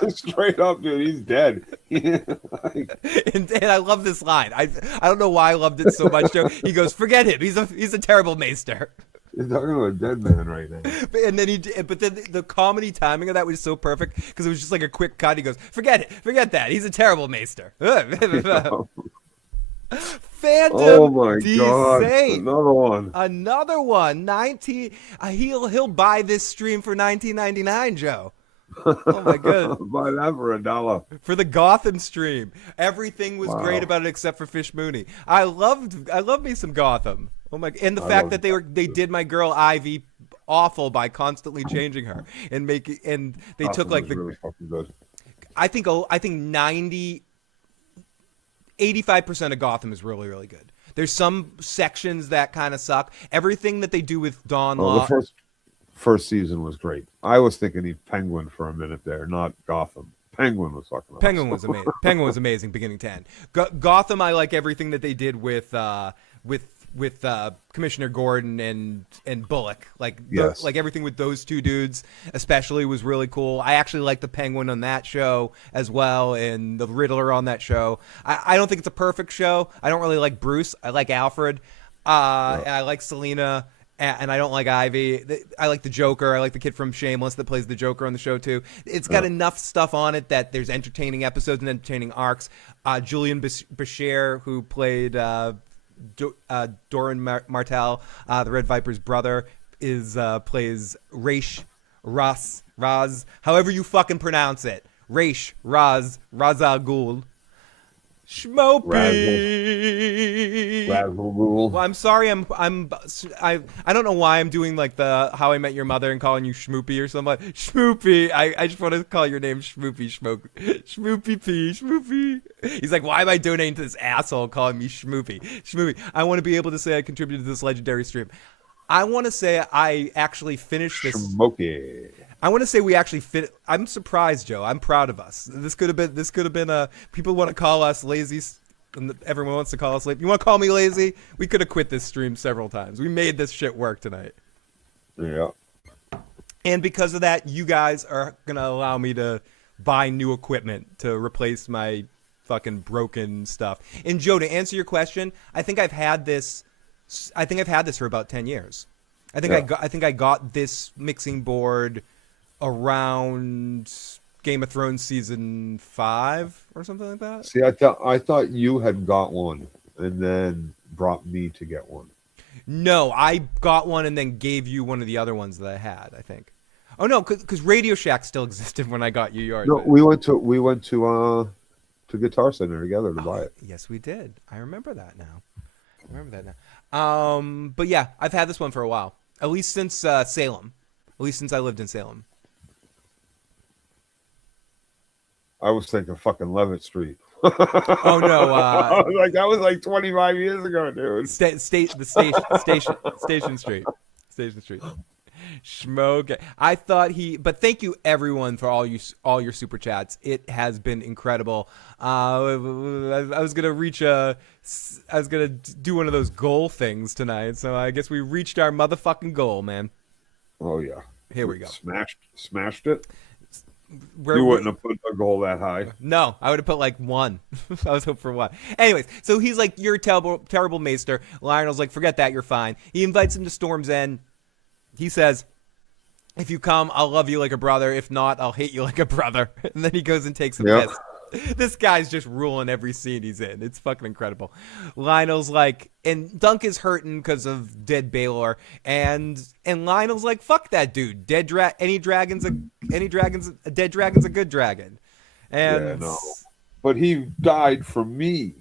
straight up, dude, he's dead. and I love this line. I don't know why I loved it so much, Joe. He goes, "Forget him. He's a terrible Maester." He's talking to a dead man right now. And then the comedy timing of that was so perfect because it was just like a quick cut. He goes, "Forget that. He's a terrible Maester." Phantom. Oh my god! Another one. 19. He'll buy this stream for $19.99, Joe. Oh my god! Buy that for $1 for the Gotham stream. Everything was great about it except for Fish Mooney. I love me some Gotham. Oh my! And the fact that they did my girl Ivy awful by constantly changing her and they took like the. Really fucking good. I think 85% of Gotham is really, really good. There's some sections that kind of suck. Everything that they do with Dawn Law. The first season was great. I was thinking he'd Penguin for a minute there, not Gotham. Penguin was fucking awesome. Penguin was amazing. Penguin was amazing beginning to end. Gotham, I like everything that they did with Commissioner Gordon and Bullock. Like everything with those two dudes especially was really cool. I actually like the Penguin on that show as well, and the Riddler on that show. I don't think it's a perfect show. I don't really like Bruce. I like Alfred. And I like Selena, and I don't like Ivy. I like the Joker. I like the kid from Shameless that plays the Joker on the show too. It's got enough stuff on it that there's entertaining episodes and entertaining arcs. Julian Bashir, who played Doran Martell, the Red Viper's brother, is plays Raish Raz, however you fucking pronounce it. Raish Raz Al Ghul. Schmopey. Razzle Rule. Well, I'm sorry. I don't know why I'm doing like the How I Met Your Mother and calling you Schmoopy or something. Schmoopy. I just want to call your name Schmoopy Schmoopy P. Schmoopy. He's like, why am I donating to this asshole calling me Schmoopy? I want to be able to say I contributed to this legendary stream. I want to say I actually finished this. Smoky. I want to say we actually fit. I'm surprised, Joe. I'm proud of us. This could have been a. People want to call us lazy. Everyone wants to call us lazy. You want to call me lazy? We could have quit this stream several times. We made this shit work tonight. Yeah. And because of that, you guys are gonna allow me to buy new equipment to replace my fucking broken stuff. And Joe, to answer your question, I think I've had this for about 10 years. I think I got this mixing board around Game of Thrones season 5 or something like that. See, I thought you had got one and then brought me to get one. No, I got one and then gave you one of the other ones that I had, I think. Oh no, because Radio Shack still existed when I got you yours. No, we went to Guitar Center together to buy it. Yes, we did. I remember that now. But yeah, I've had this one for a while. At least since Salem. At least since I lived in Salem. I was thinking fucking Levitt Street. Oh no! Like that was like 25 years ago, dude. Station Street. Smoke. I thought but thank you everyone for all your super chats. It has been incredible. I was gonna do one of those goal things tonight, so I guess we reached our motherfucking goal, man. Oh yeah. Here we go. Smashed it. You wouldn't have put a goal that high. No, I would have put like 1. I was hoping for 1. Anyways, so he's like, you're a terrible maester. Lionel's like, forget that, you're fine. He invites him to Storm's End. He says, if you come, I'll love you like a brother. If not, I'll hate you like a brother. And then he goes and takes a piss. This guy's just ruling every scene he's in. It's fucking incredible. Lionel's like, and Dunk is hurting because of dead Baelor, and Lionel's like, fuck that dude. Dead dragon's a dead dragon's a good dragon. And yeah, no. But he died for me.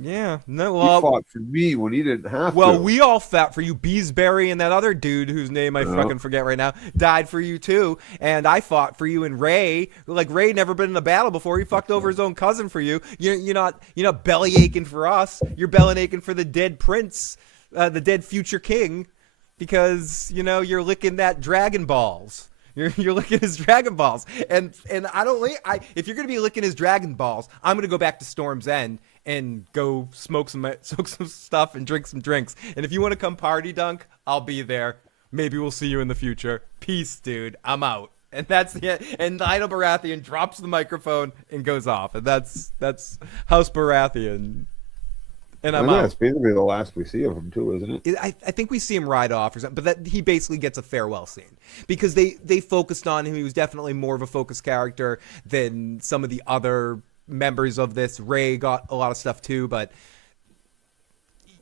Yeah, no. He fought for me when he didn't have to. Well, we all fought for you. Beesbury and that other dude whose name I fucking forget right now died for you too. And I fought for you. And Ray, like Ray, never been in a battle before. He fucked over his own cousin for you. You're not belly aching for us. You're belly aching for the dead prince, the dead future king, because you're licking that Dragon Balls. You're licking his Dragon Balls, and if you're gonna be licking his Dragon Balls, I'm gonna go back to Storm's End and go smoke some stuff and drink some drinks. And if you want to come party, Dunk, I'll be there. Maybe we'll see you in the future. Peace, dude. I'm out. And that's it. And Lionel Baratheon drops the microphone and goes off. And that's House Baratheon. And I'm out. It's basically the last we see of him too, isn't it? I think we see him ride off or something, but that he basically gets a farewell scene because they focused on him. He was definitely more of a focused character than some of the other members of this. Ray got a lot of stuff too, but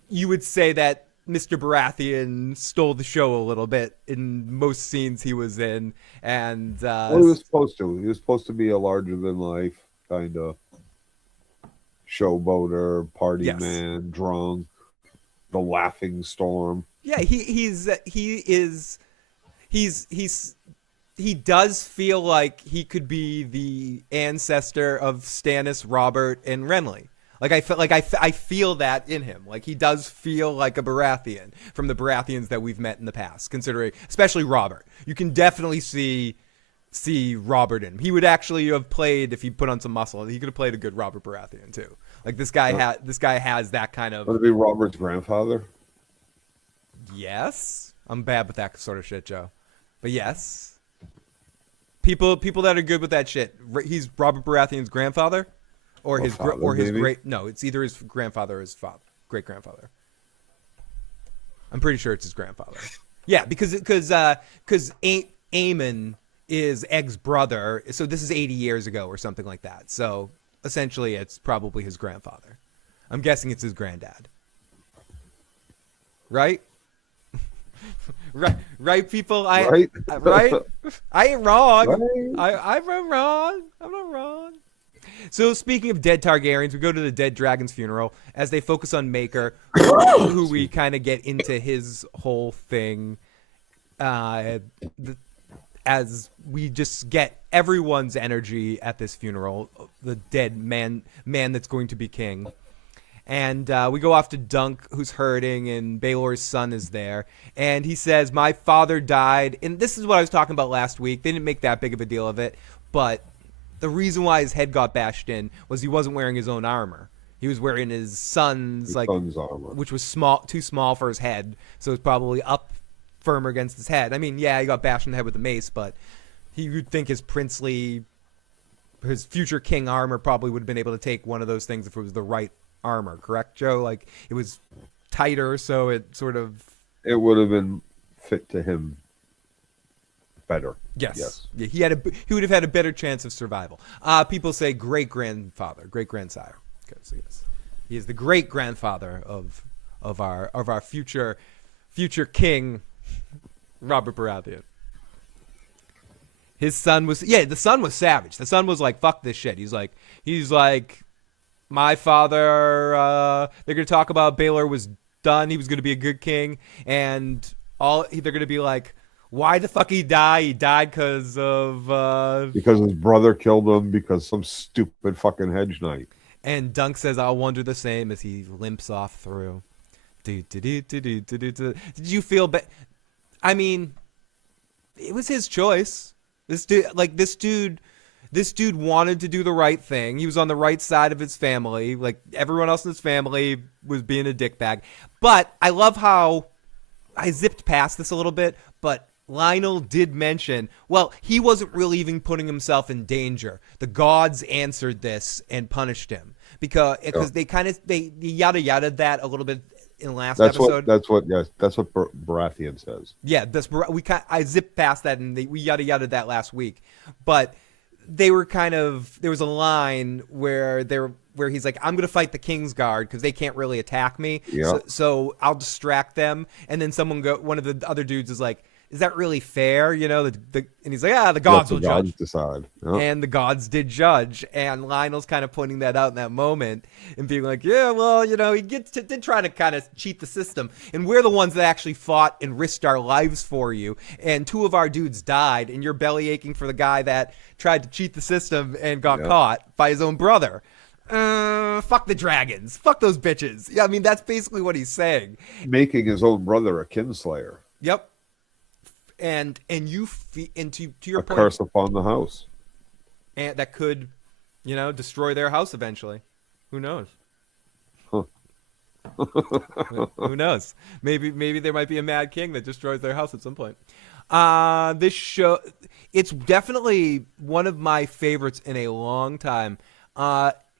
you would say that Mr. Baratheon stole the show a little bit in most scenes he was in, and well, he was supposed to. He was supposed to be a larger than life kind of showboater, party man, drunk, the laughing storm. Yeah, he does feel like he could be the ancestor of Stannis, Robert, and Renly. I feel that in him. Like he does feel like a Baratheon from the Baratheons that we've met in the past. Considering, especially Robert, you can definitely see Robert in him. He would actually have played, if he put on some muscle, he could have played a good Robert Baratheon too. Like this guy has that kind of. Would it be Robert's grandfather? Yes, I'm bad with that sort of shit, Joe. But yes, people that are good with that shit. He's Robert Baratheon's grandfather, or his great. No, it's either his grandfather or his great grandfather. I'm pretty sure it's his grandfather. Yeah, because Aemon is Egg's brother, so this is 80 years ago or something like that. So essentially, it's probably his grandfather. I'm guessing it's his granddad. right? Right, people. Right? Right. I ain't wrong. Right? I'm not wrong. I'm not wrong. So speaking of dead Targaryens, we go to the dead dragon's funeral as they focus on Maker, who we kind of get into his whole thing. Uh, as we just get everyone's energy at this funeral, the dead man that's going to be king. And we go off to Dunk, who's hurting, and Baelor's son is there. And he says, my father died. And this is what I was talking about last week. They didn't make that big of a deal of it. But the reason why his head got bashed in was he wasn't wearing his own armor. He was wearing his son's, Son's armor. which was too small for his head. So it's probably up firmer against his head. I mean, yeah, he got bashed in the head with a mace, but he would think his future king armor probably would have been able to take one of those things if it was the right armor, correct, Joe? Like, it was tighter, so it sort of... It would have been fit to him better. Yes. Yeah, he would have had a better chance of survival. People say great-grandfather, great-grandsire. Because, yes, he is the great-grandfather of our future king, Robert Baratheon. His son was... Yeah, the son was savage. The son was like, fuck this shit. He's like... My father, they're going to talk about Baelor was done. He was going to be a good king. And they're going to be like, why the fuck he die? He died because of... Because his brother killed him because some stupid fucking hedge knight. And Dunk says, I'll wonder the same as he limps off through. Did you feel bad? I mean, it was his choice. This dude wanted to do the right thing. He was on the right side of his family. Like, everyone else in his family was being a dickbag. But I love how I zipped past this a little bit, but Lionel did mention, well, he wasn't really even putting himself in danger. The gods answered this and punished him because they yada yada that a little bit in the last episode. That's what Baratheon says. Yeah, I zipped past that and we yada yada that last week, but they were there was a line where he's like, I'm going to fight the Kingsguard because they can't really attack me. Yeah. So I'll distract them. And then one of the other dudes is like, is that really fair? You know, and he's like, the gods will judge. Decide. Yep. And the gods did judge. And Lionel's kind of pointing that out in that moment and being like, yeah, well, you know, he did try to kind of cheat the system. And we're the ones that actually fought and risked our lives for you. And 2 of our dudes died. And you're belly aching for the guy that tried to cheat the system and got caught by his own brother. Fuck the dragons. Fuck those bitches. Yeah, I mean, that's basically what he's saying. Making his own brother a kinslayer. Yep. And to your point, a curse upon the house, and that could, you know, destroy their house eventually. Who knows? Huh. Who knows? Maybe there might be a mad king that destroys their house at some point. This show, it's definitely one of my favorites in a long time.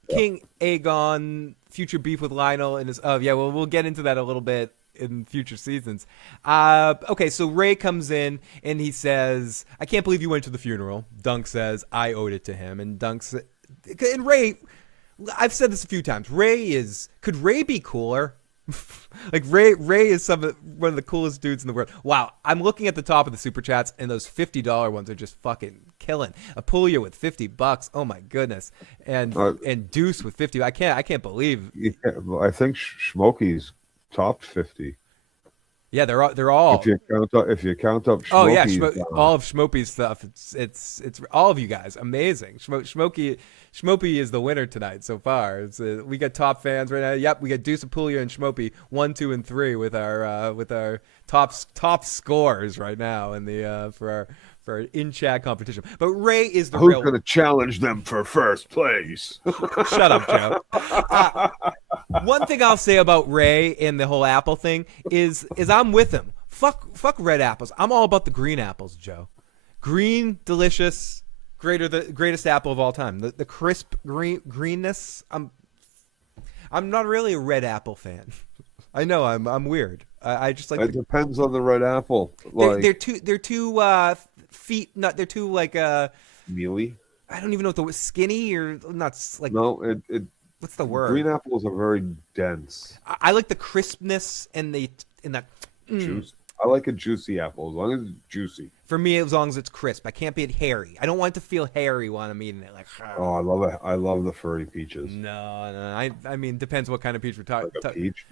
King Aegon, future beef with Lionel, and his we'll get into that a little bit in future seasons. Okay, so Ray comes in and he says, I can't believe you went to the funeral. Dunk says, I owed it to him. And Ray, I've said this a few times, could Ray be cooler? Like, Ray is one of the coolest dudes in the world. Wow, I'm looking at the top of the super chats and those $50 ones are just fucking killing. Apulia with $50, oh my goodness, and Deuce with 50. I can't believe. Yeah, I think Smokey's topped 50. Yeah, they're all. If you count up. Oh yeah, all of Schmopey's stuff. It's all of you guys. Amazing. Schmopey is the winner tonight so far. We got top fans right now. Yep, we got Deuce, Apulia, and Schmopey 1, 2, and 3 with our top scores right now in the for our in-chat competition. But Ray is the Who's real. Who's going to challenge them for first place? Shut up, Joe. One thing I'll say about Ray and the whole apple thing is I'm with him. Fuck red apples. I'm all about the green apples, Joe. Green, delicious, greatest apple of all time. The crisp greenness. I'm not really a red apple fan. I know I'm weird. I just like. It depends on the red apple. They're too they're too like mealy. I don't even know what the word, skinny or not like. No, what's the word? Green apples are very dense. I like the crispness and the in that Juice. I like a juicy apple as long as it's juicy. For me, as long as it's crisp. I can't be hairy. I don't want it to feel hairy when I'm eating it. Like, Oh, I love it. I love the furry peaches. no. I mean, depends what kind of peach we're talking. Like a peach.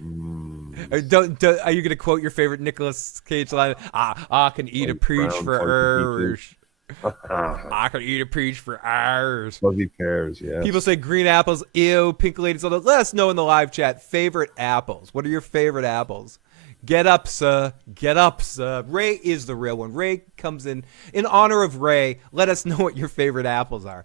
Are you gonna quote your favorite Nicolas Cage line? I can eat a peach brown for fuzzy hours. I can eat a peach for hours. Fuzzy pears, yeah. People say green apples, ew, pink ladies. Let us know in the live chat. Favorite apples. What are your favorite apples? Get up, sir. Get up, sir. Ray is the real one. Ray comes in honor of Ray. Let us know what your favorite apples are.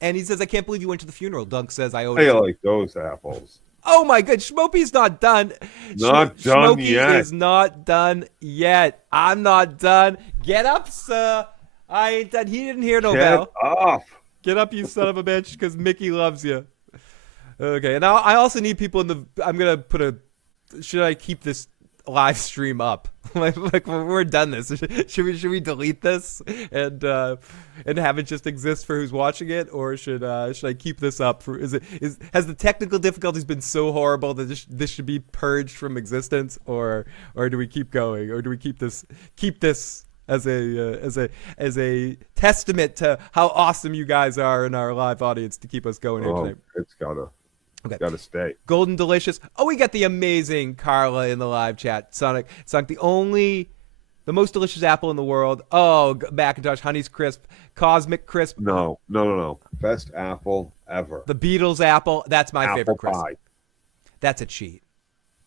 And he says, I can't believe you went to the funeral. Dunk says, I owe I it. like those apples. Oh my God, Schmopey's not done. Not done Smokey yet. is not done yet. I'm not done. Get up, sir. I ain't done. He didn't hear no Get bell. up. Get up, you son of a bitch, because Mickey loves you. Okay, and I also need people in the. I'm gonna put a. Should I keep this live stream up? like when we're done this, should we delete this and have it just exist for who's watching it, or should I keep this up? Has the technical difficulties been so horrible that this should be purged from existence, or do we keep going, or do we keep this as a testament to how awesome you guys are in our live audience to keep us going here tonight? It's gotta stay. Golden Delicious. Oh, we got the amazing Carla in the live chat. Sonic, the most delicious apple in the world. Oh, Macintosh, Honey's Crisp, Cosmic Crisp. No. Best apple ever. The Beatles apple. That's my apple favorite crisp. pie. That's a cheat.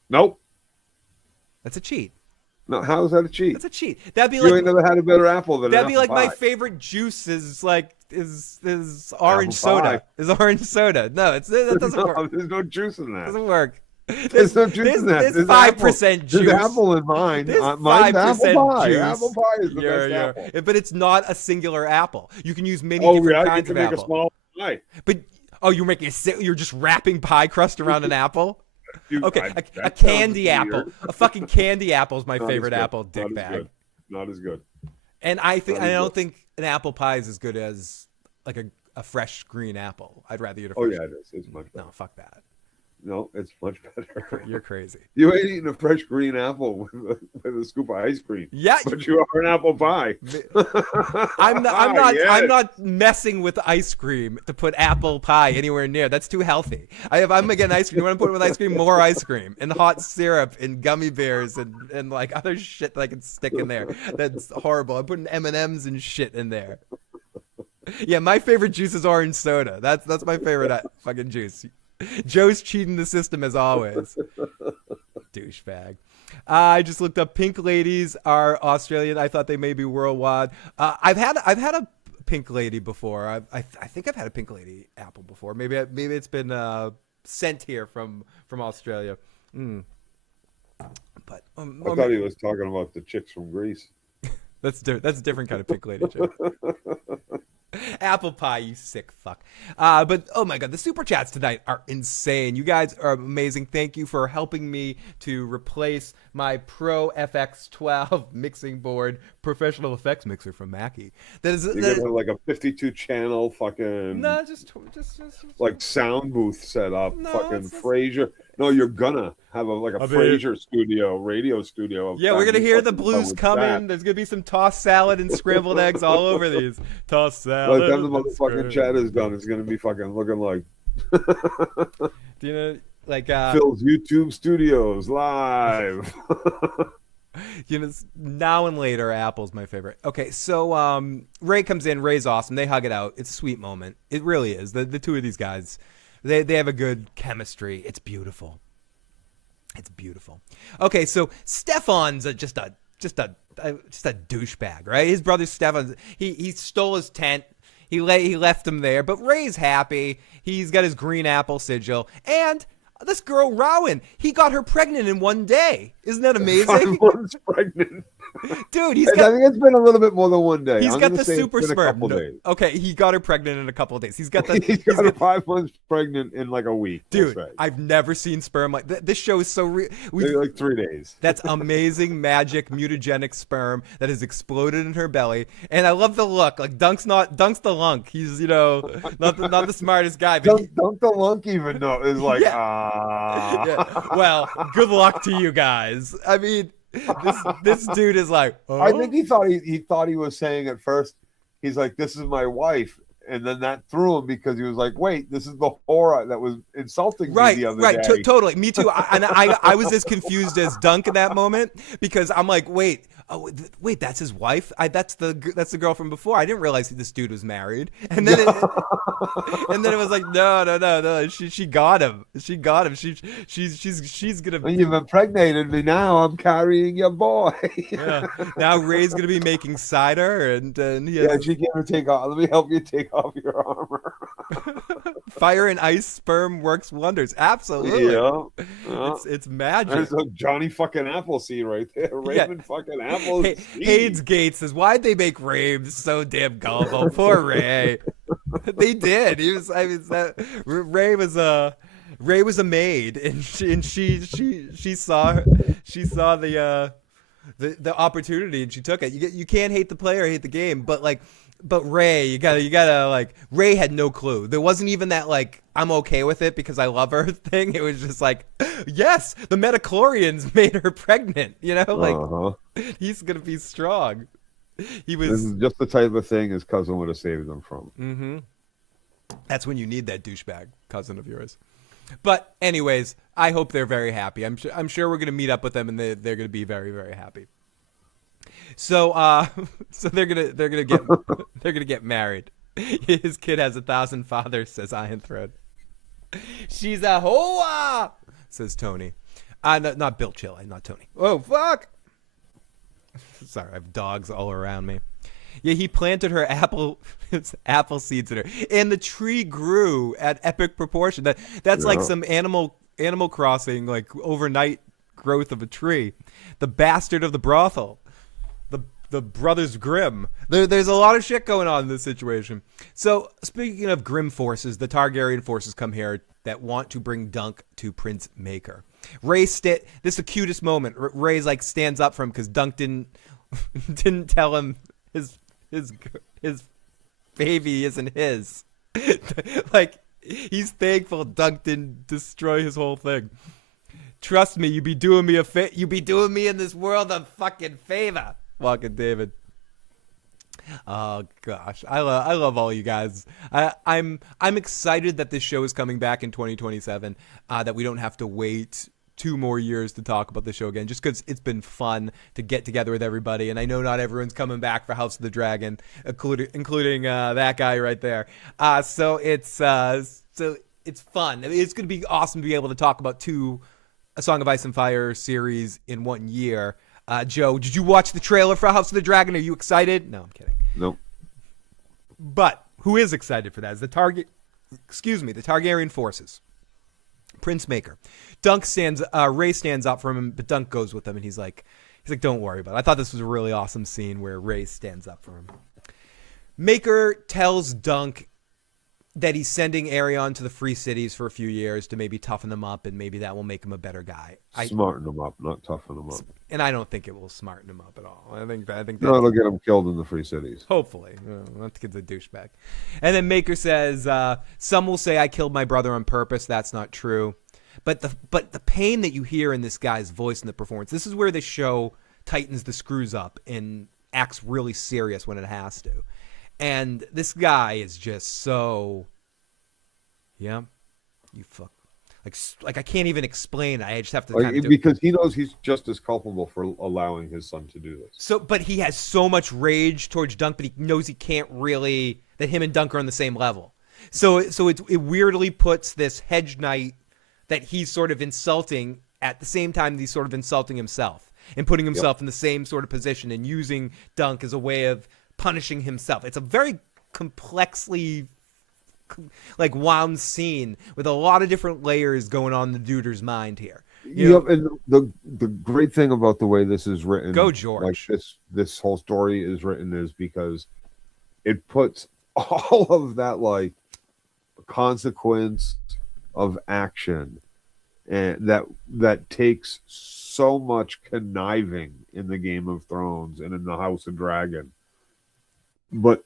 Nope. That's a cheat. No, how is that a cheat? That's a cheat. That'd be You ain't like never had a better apple than that'd be like apple my pie. favorite juice is orange Apple soda. pie. Is orange soda. No, that doesn't work. There's no juice in that. Doesn't work. There's no juice in that. There's 5% juice. There's apple in mine. There's Mine's 5% apple pie. juice. Apple pie is the best apple. But it's not a singular apple. You can use many Oh, different yeah, kinds you of can make apple. a small pie. But you're just wrapping pie crust around an apple? Dude, Okay, that a sounds candy weird. apple. A fucking candy apple is my Not favorite as good. apple, Not as dickbag. good. Not as good. And I Not as don't good. think an apple pie is as good as like a fresh green apple. I'd rather eat a Oh fresh. yeah, it is. It's much better. No, fuck that. No, it's much better. You're crazy. You ain't eating a fresh green apple with a scoop of ice cream. Yeah. But you are an apple pie. I'm Yes. not messing with ice cream to put apple pie anywhere near. That's too healthy. If I'm gonna get ice cream, you want to put it with ice cream? More ice cream and hot syrup and gummy bears and like other shit that I can stick in there. That's horrible. I'm putting M&Ms and shit in there. Yeah, my favorite juice is orange soda. That's my favorite fucking juice. Joe's cheating the system as always. Douchebag. I just looked up. Pink ladies are Australian. I thought they may be worldwide. I've had a pink lady before. I think I've had a pink lady apple before. Maybe it's been sent here from Australia. But I thought he was talking about the chicks from Greece. that's a different kind of pink lady joke. Apple pie, you sick fuck. But oh my god, the super chats tonight are insane. You guys are amazing. Thank you for helping me to replace my Pro FX12 mixing board professional effects mixer from Mackie. You got like a 52 channel fucking just like sound booth set up. No, fucking it's just- Frasier. No, you're gonna have a Frasier studio, radio studio. Yeah, we're gonna hear the fucking blues with coming. that. There's gonna be some tossed salad and scrambled eggs all over these. Tossed salad. By the time the and motherfucking scrambled- chat is done, it's gonna be fucking looking like Do you know, like Phil's YouTube Studios live. you know, now and later, Apple's my favorite. Okay, so Ray comes in. Ray's awesome. They hug it out. It's a sweet moment. It really is. The two of these guys, they have a good chemistry. It's beautiful. It's beautiful. Okay, so Stefan's just a douchebag, right? His brother Stefan, he stole his tent. He left him there, but Ray's happy. He's got his green apple sigil, and this girl Rowan, he got her pregnant in one day. Isn't that 5 amazing? months pregnant. Dude, he's I got think it's been a little bit more than one day. he's I'm got gonna the say it's super been a sperm. couple No, days. okay, he got her pregnant in a couple of days. He's got the He's got her 5 months pregnant in like a week. dude. we'll say. I've never seen sperm like this. Show is so real. Maybe like 3 days. That's amazing, magic, mutagenic sperm that has exploded in her belly, and I love the look. Like Dunk's the lunk. He's not the smartest guy, but Don't the lunk even know is like Yeah. yeah. Well, good luck to you guys. I mean, this dude is like, I think oh, he thought he was saying at first, he's like, "This is my wife," and then that threw him because he was like, "Wait, this is the whore that was insulting me right, the other right, day." totally. Me too. I was as confused as Dunk in that moment because I'm like, wait, oh, wait, that's his wife. That's the girl from before. I didn't realize this dude was married, and then it was like, no. She got him. She got him. She's gonna. And you've impregnated me now. I'm carrying your boy. Yeah. Now Ray's gonna be making cider, and he Yeah, has she came to take off. Let me help you take off your armor. fire and ice sperm works wonders. Absolutely. Yeah. It's magic. There's a Johnny fucking Appleseed right there. Yeah. Raymond fucking Appleseed. Haynes Gates says, "Why'd they make Ray so damn gullible? Poor Ray." They did. He was. I mean, Ray was a maid, and she saw the opportunity, and she took it. You can't hate the player, hate the game, but Ray, you gotta like, Ray had no clue. There wasn't even that like, I'm okay with it because I love her thing. It was just like, yes, the metachlorians made her pregnant. Like, he's gonna be strong. He was. This is just the type of thing his cousin would have saved them from. Mm-hmm. That's when you need that douchebag cousin of yours. But anyways, I hope they're very happy. I'm sure we're gonna meet up with them, and they're gonna be very, very happy. So so they're gonna get married. His kid has 1,000 fathers, says Iron Throne. She's a hoa, says Tony. Not Bill Chile, not Tony. Oh fuck! Sorry, I have dogs all around me. Yeah, he planted her apple seeds in her, and the tree grew at epic proportion. That's like some Animal Crossing, like overnight growth of a tree. The bastard of the brothel, the Brothers Grimm. There's a lot of shit going on in this situation. So speaking of Grimm forces, the Targaryen forces come here that want to bring Dunk to Prince Maker. This is the cutest moment. Ray's like stands up for him because Dunk didn't tell him his baby isn't his. Like, he's thankful Dunk didn't destroy his whole thing. Trust me, you be doing me in this world a fucking favor, Walking David. Oh gosh, I love all you guys. I'm excited that this show is coming back in 2027. That we don't have to wait 2 more years to talk about the show again, just because it's been fun to get together with everybody. And I know not everyone's coming back for House of the Dragon, including that guy right there. So it's fun. I mean, it's going to be awesome to be able to talk about a Song of Ice and Fire series in 1 year. Joe, did you watch the trailer for House of the Dragon? Are you excited? No, I'm kidding. Nope. But who is excited for that is the Targaryen forces. Prince Maker. Ray stands up for him, but Dunk goes with him, and he's like, don't worry about it. I thought this was a really awesome scene where Ray stands up for him. Maker tells Dunk that he's sending Aerion to the Free Cities for a few years to maybe toughen them up, and maybe that will make him a better guy. Smarten them up, not toughen them up. And I don't think it will smarten him up at all. I think no, it'll get him killed in the Free Cities. Hopefully. That kid's a douchebag. And then Maker says, some will say I killed my brother on purpose. That's not true. But the pain that you hear in this guy's voice in the performance, this is where the show tightens the screws up and acts really serious when it has to. And this guy is just so, yeah, you fuck. Like I can't even explain. I just have to because he knows he's just as culpable for allowing his son to do this. So, but he has so much rage towards Dunk, but he knows he can't really, that him and Dunk are on the same level. So it weirdly puts this hedge knight that he's sort of insulting at the same time that he's sort of insulting himself and putting himself in the same sort of position and using Dunk as a way of punishing himself. It's a very complexly like wound scene with a lot of different layers going on in the duder's mind here. And the great thing about the way this is written, go George, like this whole story is written is because it puts all of that like consequence of action and that takes so much conniving in the Game of Thrones and in the House of Dragon, but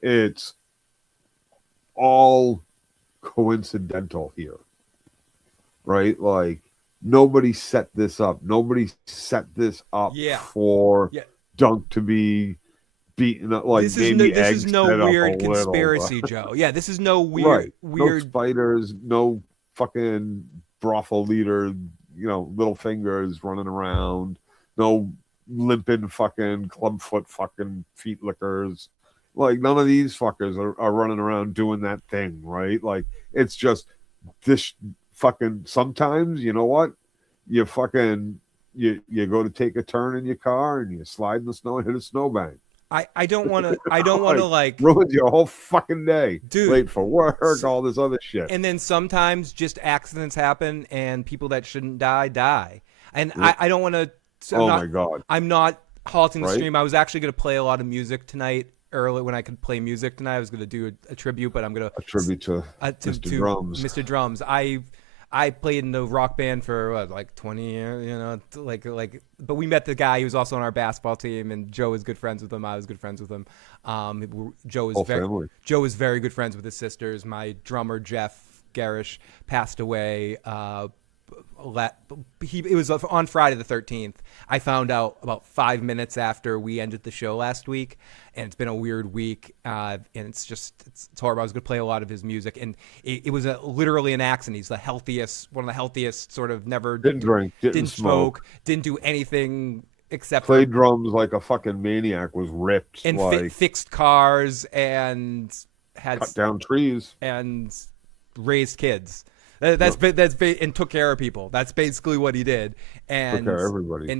it's all coincidental here, right? Like nobody set this up. Nobody set this up Yeah. for Yeah. Dunk to be beaten up. Like This maybe is Egg no set up a weird little, conspiracy, Joe. Yeah, this is no right? No weird. spiders, no fucking brothel leader, little fingers running around, no limping fucking clubfoot fucking feet lickers. Like none of these fuckers are running around doing that thing, right? Like it's just this fucking. Sometimes you know what, you fucking you go to take a turn in your car and you slide in the snow and hit a snowbank. I don't want to. I don't want to like ruins your whole fucking day. Dude, late for work, all this other shit. And then sometimes just accidents happen and people that shouldn't die. And I don't want to. My god! I'm not halting the Right? stream. I was actually going to play a lot of music tonight. Early when I could play music tonight, I was going to do a tribute, but I'm going to A tribute to Mr. Drums. Mr. Drums. I played in the rock band for like 20 years, but we met the guy. He was also on our basketball team, and Joe was good friends with him. I was good friends with him. Joe was very good friends with his sisters. My drummer Jeff Garish passed away. It was on Friday the 13th. I found out about 5 minutes after we ended the show last week, and it's been a weird week, and it's horrible. I was going to play a lot of his music, and it was literally an accident. He's one of the healthiest, sort of never didn't drink, didn't smoke, didn't do anything except played drums like a fucking maniac, was ripped, and fixed cars and had cut down trees and raised kids. That's and took care of people. That's basically what he did. And took care of everybody.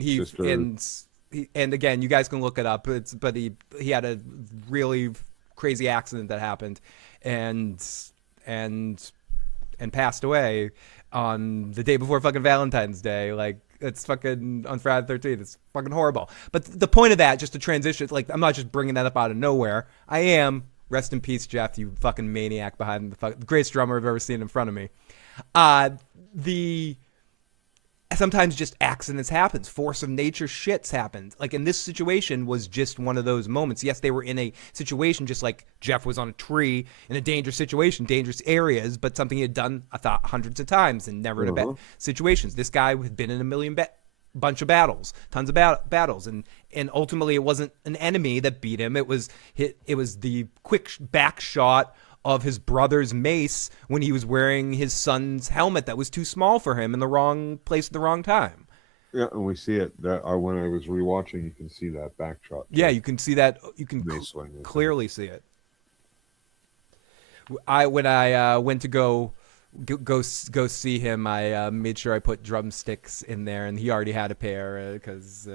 And again, you guys can look it up. But he had a really crazy accident that happened, and passed away on the day before fucking Valentine's Day. Like it's fucking on Friday the 13th. It's fucking horrible. But the point of that, just to transition, like I'm not just bringing that up out of nowhere. I am. Rest in peace, Jeff. You fucking maniac behind the greatest drummer I've ever seen in front of me. Sometimes just accidents happens, force of nature shits happens. Like in this situation was just one of those moments. Yes, they were in a situation just like Jeff was on a tree in a dangerous situation, dangerous areas, but something he had done, I thought, hundreds of times and never in a bad situations. This guy had been in a million bunch of battles, tons of battles, and ultimately it wasn't an enemy that beat him. It was the quick back shot of his brother's mace when he was wearing his son's helmet that was too small for him in the wrong place at the wrong time. Yeah, and we see it. When I was rewatching, you can see that back shot. Yeah, you can see that. You can clearly see it. When I went to go see him, I made sure I put drumsticks in there, and he already had a pair because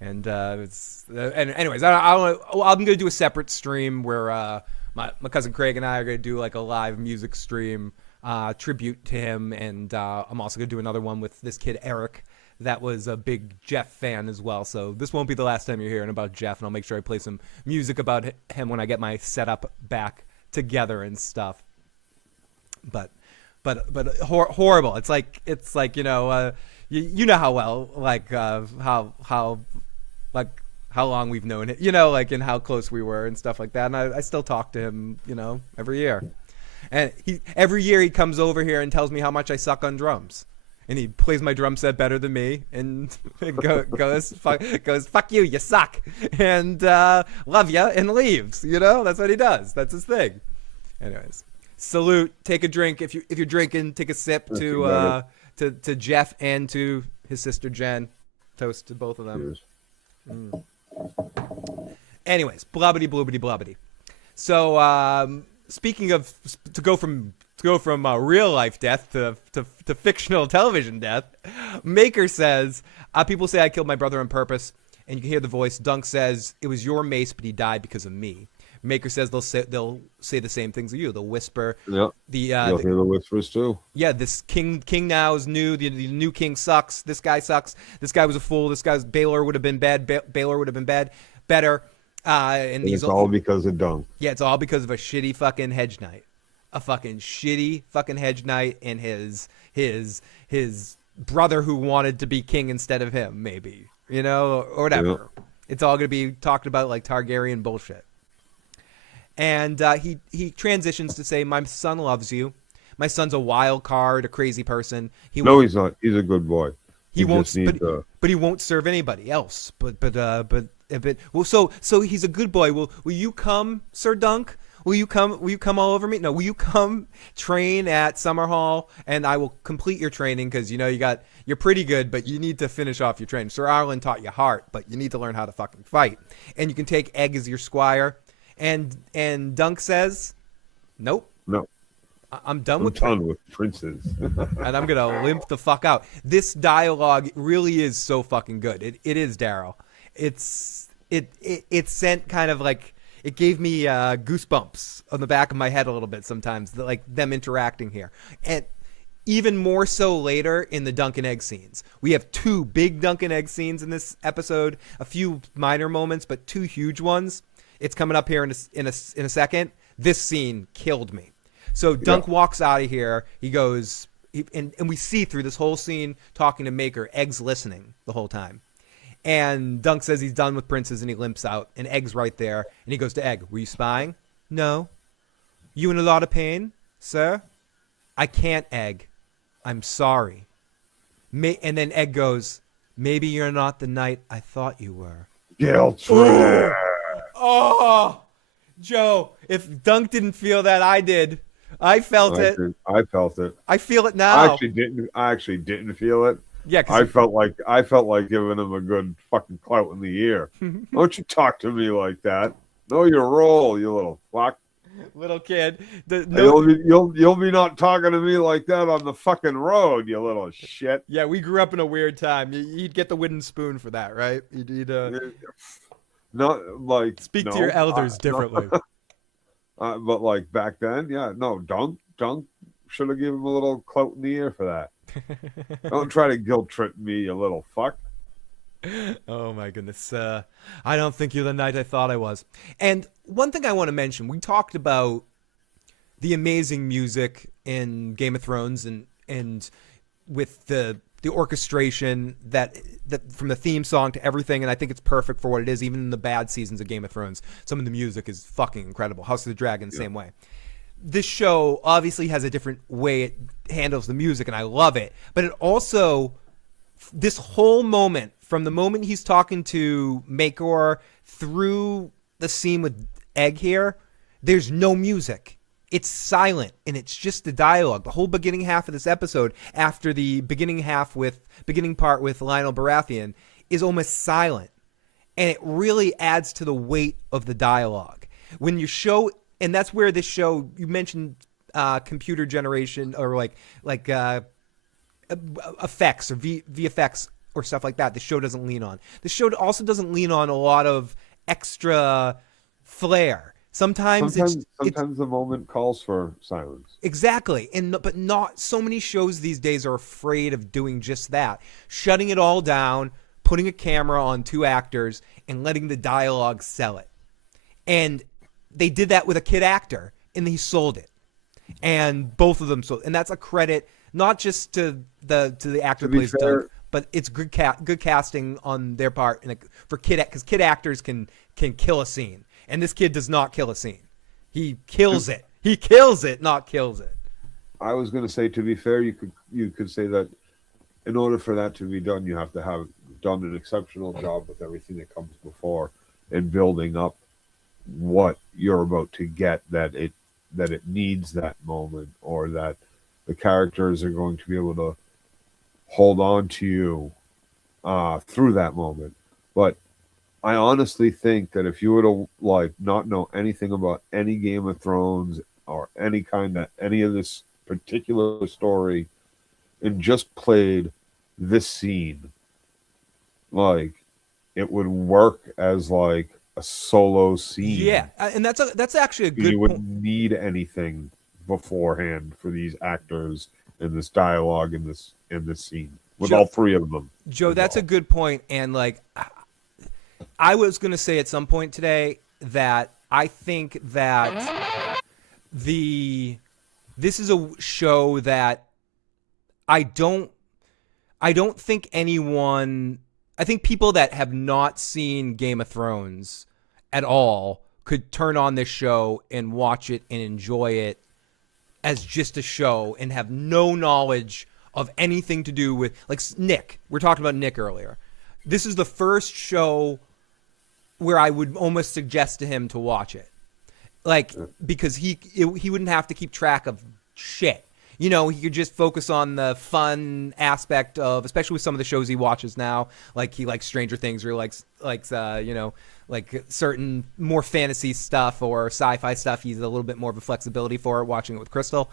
And anyways, I'm gonna do a separate stream where my cousin Craig and I are gonna do like a live music stream tribute to him, and I'm also gonna do another one with this kid Eric that was a big Jeff fan as well. So this won't be the last time you're hearing about Jeff, and I'll make sure I play some music about him when I get my setup back together and stuff. But horrible. It's like you know how well how long we've known it, and how close we were and stuff like that. And I still talk to him, every year. And every year he comes over here and tells me how much I suck on drums. And he plays my drum set better than me and goes, fuck you, you suck. And love you, and leaves. That's what he does. That's his thing. Anyways, salute. Take a drink. If you're drinking, take a sip to Jeff and to his sister Jen. Toast to both of them. Anyways, blubbity bloobity blubbity. So speaking of to go from real life death to fictional television death, Maker says people say I killed my brother on purpose, and you can hear the voice. Dunk says it was your mace, but he died because of me. Maker says they'll say the same things to you. They'll whisper. Yep. You'll hear the whispers too. Yeah, this king now is new. The new king sucks. This guy sucks. This guy was a fool. This guy's Baylor would have been bad. Baylor would have been better. And it's all because of Dunk. Yeah, it's all because of a shitty fucking hedge knight. A fucking shitty fucking hedge knight and his brother who wanted to be king instead of him, maybe. Or whatever. Yep. It's all gonna be talked about like Targaryen bullshit. And he transitions to say, my son loves you. My son's a wild card, a crazy person. No, he's not. He's a good boy. He won't, just needs but he won't serve anybody else. Well, so he's a good boy. Will you come, Sir Dunk? Will you come all over me? No, will you come train at Summer Hall and I will complete your training because you're pretty good, but you need to finish off your training. Sir Arlen taught you heart, but you need to learn how to fucking fight. And you can take Egg as your squire. And Dunk says, nope. No. I'm done with princes. and I'm gonna limp the fuck out. This dialogue really is so fucking good. It is, Daryl. It sent kind of like, it gave me goosebumps on the back of my head a little bit sometimes, like them interacting here. And even more so later in the Dunk and Egg scenes. We have 2 big Dunk and Egg scenes in this episode, a few minor moments, but 2 huge ones. It's coming up here in a second. This scene killed me. So Dunk walks out of here. He goes, and we see through this whole scene talking to Maker, Egg's listening the whole time. And Dunk says he's done with princes and he limps out. And Egg's right there. And he goes to Egg, were you spying? No. You in a lot of pain, sir? I can't, Egg. I'm sorry. And then Egg goes, maybe you're not the knight I thought you were. Guilt trip. Oh, Joe, if Dunk didn't feel that, I did. I felt it. I felt it. I feel it now. I actually didn't feel it. Yeah, I felt like giving him a good fucking clout in the ear. Don't you talk to me like that. Know your role, you little fuck. Little kid. You'll be not talking to me like that on the fucking road, you little shit. Yeah, we grew up in a weird time. You'd get the wooden spoon for that, right? You'd not like speak to your elders differently. But like back then, yeah, no, Dunk should have given him a little clout in the ear for that. Don't try to guilt trip me, you little fuck. Oh my goodness. I don't think you're the knight I thought I was. And one thing I want to mention, we talked about the amazing music in Game of Thrones and with the orchestration that from the theme song to everything, and I think it's perfect for what it is. Even in the bad seasons of Game of Thrones, some of the music is fucking incredible. House of the Dragon, same way. This show obviously has a different way it handles the music, and I love it. But it also, this whole moment, from the moment he's talking to Makor through the scene with Egg here, there's no music. It's silent, and it's just the dialogue. The whole beginning half of this episode, after the beginning part with Lionel Baratheon, is almost silent. And it really adds to the weight of the dialogue. When you show, and that's where this show, you mentioned computer generation or like effects or VFX or stuff like that. The show doesn't lean on. The show also doesn't lean on a lot of extra flair. Sometimes the moment calls for silence. Exactly. But not so many shows these days are afraid of doing just that. Shutting it all down, putting a camera on 2 actors, and letting the dialogue sell it. And they did that with a kid actor, and he sold it. And both of them sold. And that's a credit not just to the actor who plays Dunk, but it's good casting on their part for because kid actors can kill a scene. And this kid does not kill a scene. He kills it. He kills it, not kills it. I was going to say, to be fair, you could say that in order for that to be done, you have to have done an exceptional job with everything that comes before and building up what you're about to get, that it needs that moment, or that the characters are going to be able to hold on to you through that moment. But I honestly think that if you were to not know anything about any Game of Thrones or any of this particular story and just played this scene, it would work as a solo scene. Yeah, and that's actually a good point. You wouldn't need anything beforehand for these actors and this dialogue in this scene with all 3 of them. Joe, that's a good point. And I was going to say at some point today that I think that this is a show that I don't think anyone, I think people that have not seen Game of Thrones at all could turn on this show and watch it and enjoy it as just a show and have no knowledge of anything to do with, like, Nick. We're talking about Nick earlier. This is the first show where I would almost suggest to him to watch it, like, because he wouldn't have to keep track of shit. You know, he could just focus on the fun aspect of, especially with some of the shows he watches now. Like, he likes Stranger Things, or likes you know, like certain more fantasy stuff or sci-fi stuff. He's a little bit more of a flexibility for it, watching it with Crystal.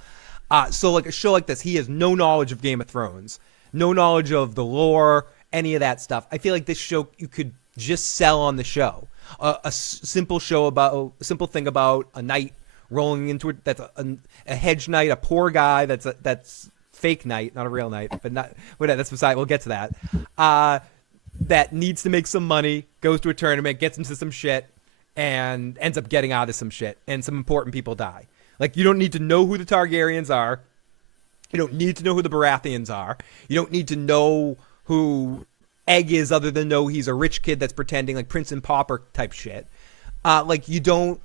So like a show like this, he has no knowledge of Game of Thrones, no knowledge of the lore, any of that stuff. I feel like this show you could just sell on the show. A simple thing about a knight rolling into it. That's a hedge knight, a poor guy. That's fake knight, not a real knight. But not whatever. That's beside. We'll get to that. That needs to make some money, goes to a tournament, gets into some shit, and ends up getting out of some shit, and some important people die. Like, you don't need to know who the Targaryens are. You don't need to know who the Baratheons are. You don't need to know who Egg is, other than know he's a rich kid that's pretending, like Prince and Pauper type shit. Like, you don't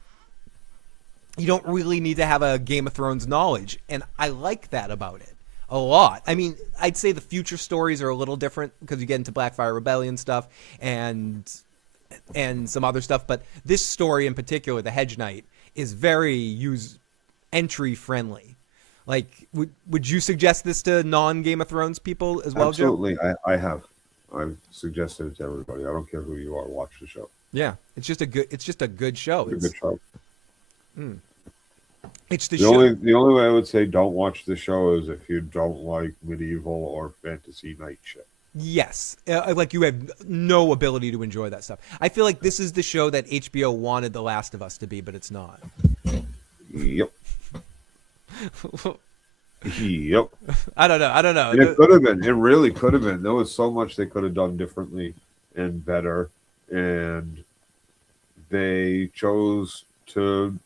really need to have a Game of Thrones knowledge, and I like that about it a lot. I mean, I'd say the future stories are a little different because you get into Blackfire Rebellion stuff and some other stuff, but this story in particular, the Hedge Knight, is very entry friendly. Like, would you suggest this to non-Game of Thrones people as well, Absolutely. Joe? I have. I've suggested it to everybody. I don't care who you are. Watch the show. Yeah, it's just a good show. It's a good show. It's the only way I would say don't watch the show is if you don't like medieval or fantasy knight shit. Yes, like you have no ability to enjoy that stuff. I feel like this is the show that HBO wanted The Last of Us to be, but it's not. Yep. Yep. I don't know. And it could have been. It really could have been. There was so much they could have done differently and better, and they chose to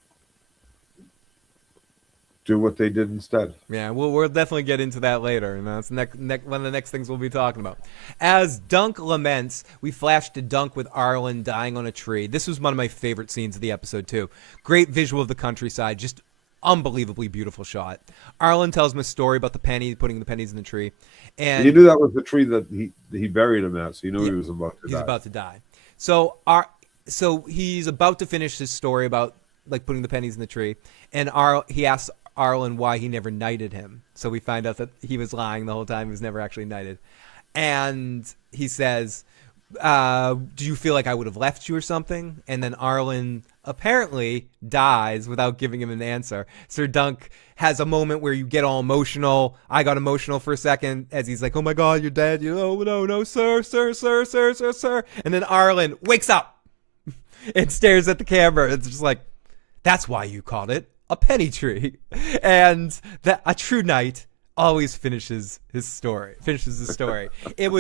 do what they did instead. Yeah, we'll definitely get into that later, and that's one of the next things we'll be talking about. As Dunk laments, we flash to Dunk with Arlen dying on a tree. This was one of my favorite scenes of the episode too. Great visual of the countryside, just unbelievably beautiful shot. Arlen tells him a story about putting the pennies in the tree, and you knew that was the tree that he buried him at, so you knew he was about to die. He's about to die. So he's about to finish his story about like putting the pennies in the tree, and he asks Arlen why he never knighted him. So we find out that he was lying the whole time. He was never actually knighted. And he says, do you feel like I would have left you or something? And then Arlen apparently dies without giving him an answer. Sir Dunk has a moment where you get all emotional. I got emotional for a second as he's like, oh my God, you're dead. You know, no, sir. And then Arlen wakes up and stares at the camera. It's just like, that's why you called it a penny tree. And that a true knight always finishes his story. It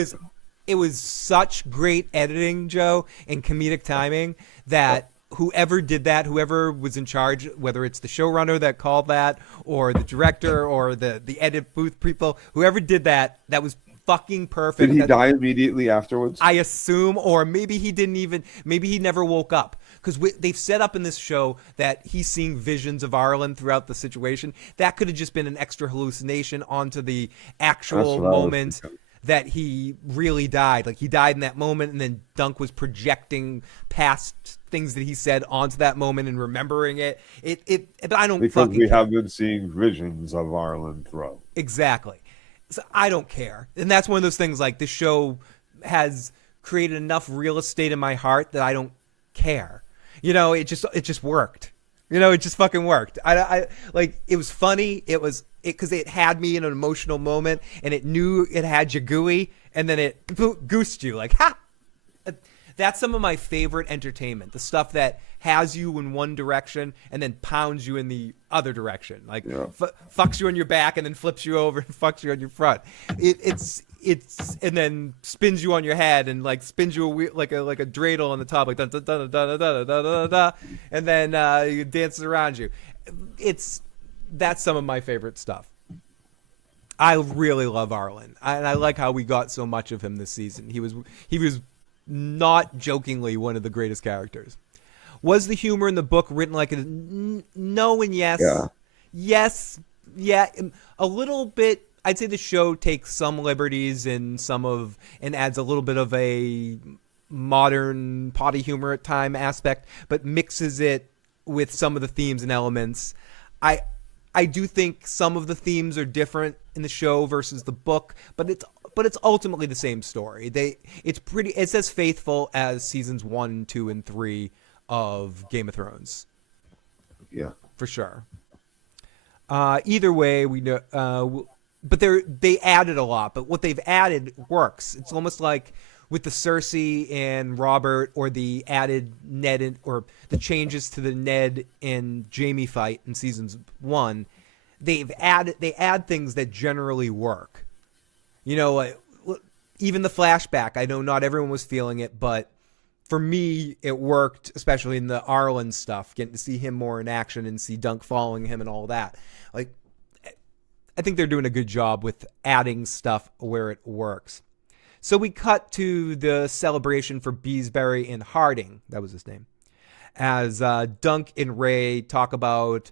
was such great editing, Joe, and comedic timing that whoever did that, whoever was in charge, whether it's the showrunner that called that or the director or the edit booth people, whoever did that was fucking perfect. Did he die immediately afterwards? I assume, or maybe he never woke up. Because they've set up in this show that he's seeing visions of Arlen throughout the situation. That could have just been an extra hallucination onto the actual moment that he really died. Like, he died in that moment, and then Dunk was projecting past things that he said onto that moment and remembering it. But I don't because we have been seeing visions of Arlen throughout. Exactly. So I don't care. And that's one of those things, like, the show has created enough real estate in my heart that I don't care. You know, it just worked. You know, it just fucking worked. I like, it was funny. Because it had me in an emotional moment, and it knew it had you gooey, and then it goosed you like, ha! That's some of my favorite entertainment. The stuff that has you in one direction and then pounds you in the other direction. Like, fucks you on your back and then flips you over and fucks you on your front. It's and then spins you on your head and like spins you like a dreidel on the top, like da da da da da da da da da, and then it dances around you. That's some of my favorite stuff. I really love Arlen, and I like how we got so much of him this season. He was not jokingly one of the greatest characters. Was the humor in the book written like a no and yes? Yeah. Yes, Yeah, a little bit. I'd say the show takes some liberties and adds a little bit of a modern potty humor at time aspect, but mixes it with some of the themes and elements. I I do think some of the themes are different in the show versus the book, but it's ultimately the same story. It's as faithful as seasons 1, 2, and 3 of Game of Thrones. Yeah. For sure. Either way, we know, but they added a lot. But what they've added works. It's almost like with the Cersei and Robert, or the added or the changes to the Ned and Jaime fight in seasons 1. They add things that generally work. You know, even the flashback. I know not everyone was feeling it, but for me, it worked, especially in the Arlen stuff, getting to see him more in action and see Dunk following him and all that. Like, I think they're doing a good job with adding stuff where it works. So we cut to the celebration for Beesbury and Harding. That was his name. As Dunk and Ray talk about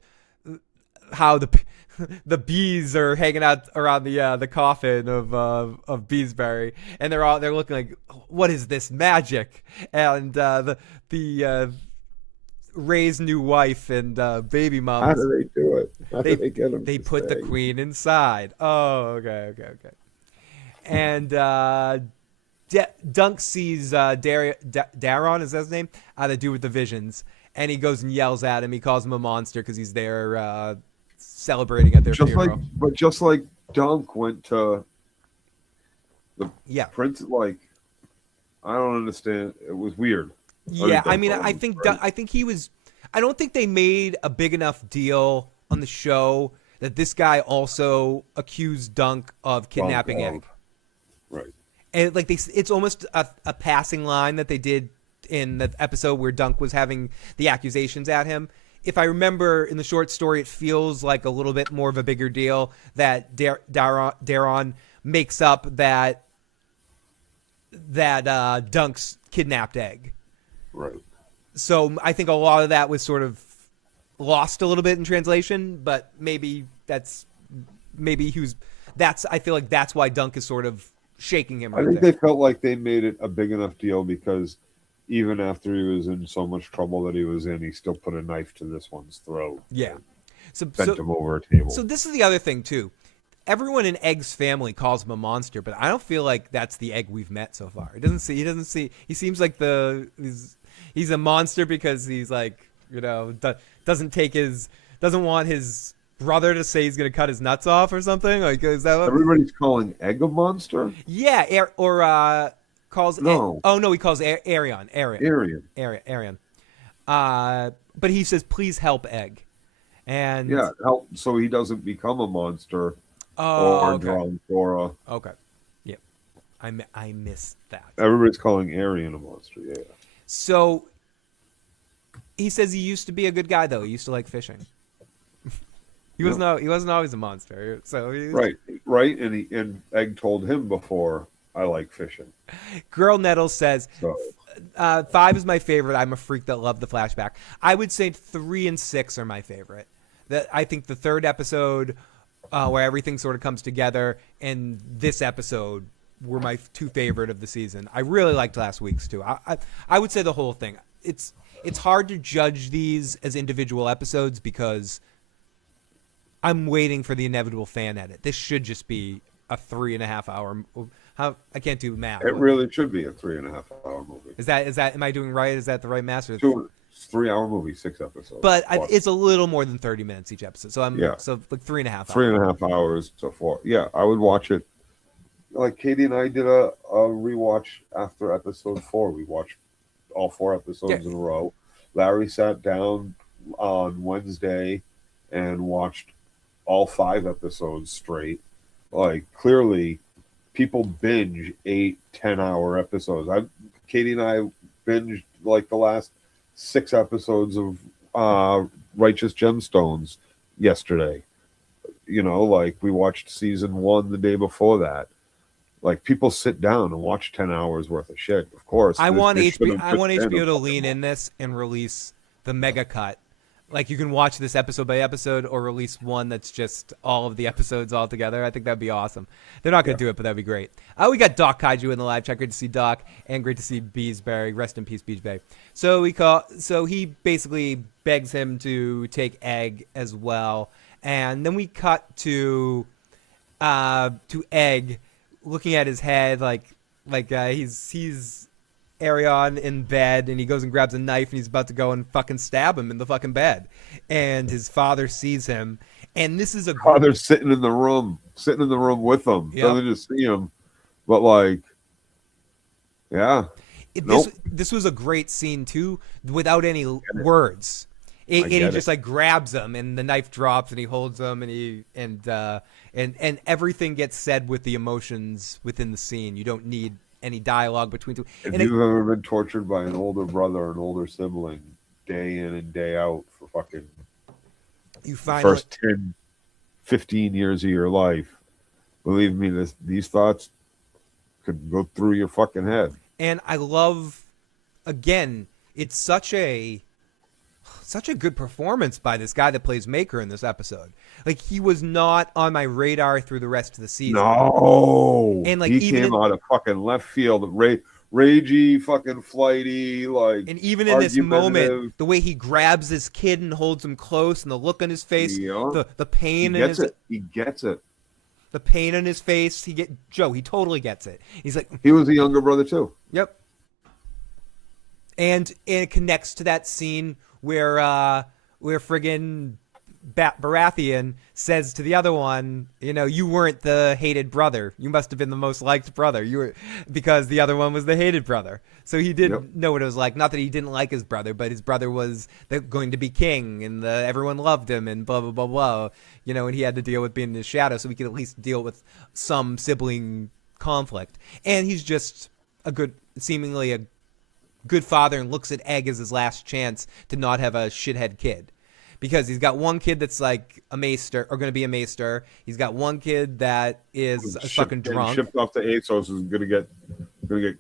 how the bees are hanging out around the coffin of Beesbury, and they're looking like, what is this magic? And the Ray's new wife and baby mom. How do they do it? How do they get them? They put the queen inside. Oh, okay. And Dunk sees Daron, is that his name? The dude with the visions, and he goes and yells at him. He calls him a monster because he's there celebrating at their funeral. Just like Dunk went to the prince, like, I don't understand. It was weird. Yeah, I mean, I think he was. I don't think they made a big enough deal on the show that this guy also accused Dunk of kidnapping Egg. Right. And like it's almost a passing line that they did in the episode where Dunk was having the accusations at him. If I remember in the short story, it feels like a little bit more of a bigger deal that Daron makes up that Dunk's kidnapped Egg. Right. So I think a lot of that was sort of lost a little bit in translation, but maybe I feel like that's why Dunk is sort of shaking him. I think they felt like they made it a big enough deal because even after he was in so much trouble that he was in, he still put a knife to this one's throat. Yeah. Bent him over a table. So this is the other thing too. Everyone in Egg's family calls him a monster, but I don't feel like that's the Egg we've met so far. He seems like he's a monster because he's like, you know, doesn't want his brother to say he's going to cut his nuts off or something. Like, is that what everybody's calling Egg a monster? Yeah. Calls no. He calls Arion. But he says, please help Egg. And yeah, help so he doesn't become a monster. Dora. Okay. Yeah. I missed that. Everybody's calling Arion a monster, yeah. So he says he used to be a good guy though. He used to like fishing. He wasn't always a monster. So right, and Egg told him before, I like fishing. Girl Nettles says 5 is my favorite. I'm a freak that loved the flashback. I would say 3 and 6 are my favorite. I think the third episode where everything sort of comes together, and this episode were my 2 favorite of the season. I really liked last week's too. I would say the whole thing. It's hard to judge these as individual episodes because I'm waiting for the inevitable fan edit. This should just be a 3.5 hour. I can't do math. It really should be a 3.5 hour movie. Is that? Am I doing right? Is that the right math? 3-hour movie, 6 episodes. But it's a little more than 30 minutes each episode. So so like 3.5 hours. 3.5 hours to 4. Yeah, I would watch it. Like Katie and I did a rewatch after episode 4. We watched all 4 episodes in a row. Larry sat down on Wednesday and watched all 5 episodes straight. Like, clearly, people binge 8-10 hour episodes. Katie and I binged like the last 6 episodes of Righteous Gemstones yesterday. You know, like we watched season 1 the day before that. Like, people sit down and watch 10 hours worth of shit. Of course, I want HBO to lean in this and release the mega cut Like you can watch this episode by episode, or release one that's just all of the episodes all together. I think that'd be awesome. They're not gonna do it, but that'd be great. We got Doc Kaiju in the live chat. Great to see Doc, and great to see Beesbury. Rest in peace, Beesbury. So he basically begs him to take Egg as well, and then we cut to Egg looking at his head like he's Arion in bed, and he goes and grabs a knife, and he's about to go and fucking stab him in the fucking bed. And his father sees him, and this is a father's sitting in the room with him. Yep. Doesn't just see him, but like, yeah. This was a great scene too, without any words. He just like grabs him, and the knife drops, and he holds him, and everything gets said with the emotions within the scene. You don't need any dialogue between two. If you've ever been tortured by an older brother or an older sibling, day in and day out for fucking first 10, 15 years of your life, believe me, these thoughts could go through your fucking head. And I love, again, it's such a good performance by this guy that plays Maker in this episode. Like, he was not on my radar through the rest of the season. No. And like, he came out of fucking left field, ragey, fucking flighty, like. And even in this moment, the way he grabs his kid and holds him close, and the look on his face, the pain in his. He gets it. The pain in his face, he totally gets it. He's like, he was a younger brother too. Yep. And it connects to that scene where friggin' Baratheon says to the other one, you weren't the hated brother. You must have been the most liked brother. Because the other one was the hated brother. So he didn't know what it was like. Not that he didn't like his brother, but his brother was going to be king, and everyone loved him, and blah, blah, blah, blah. And he had to deal with being in his shadow, so he could at least deal with some sibling conflict. And he's just seemingly a good father, and looks at Egg as his last chance to not have a shithead kid. Because he's got one kid that's like a maester, or going to be a maester. He's got one kid that is a fucking drunk. Shipped off to Essos is going to get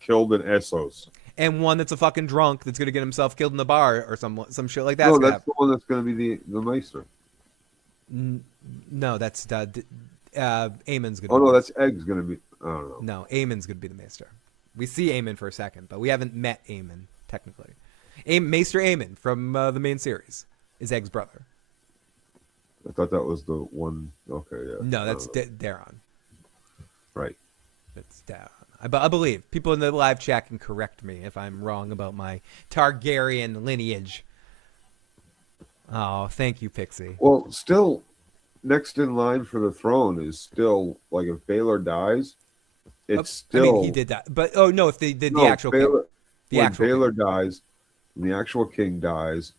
killed in Essos. And one that's a fucking drunk that's going to get himself killed in the bar or some shit like that. No, that's the one that's going to be the maester. No, that's Aemon's going to be. Oh, no, that's Egg's going to be. I don't know. No, Aemon's going to be the maester. We see Aemon for a second, but we haven't met Aemon, technically. Maester Aemon from the main series is Egg's brother. I thought that was the one. Okay, yeah. No, that's Daron. Right. That's Daron. I believe. People in the live chat can correct me if I'm wrong about my Targaryen lineage. Oh, thank you, Pixie. Well, still, next in line for the throne is still, like, if Baylor dies, it's still... I mean, he did that. But, oh, no, if they did the actual Baylor, king. When Baylor dies, and the actual king dies,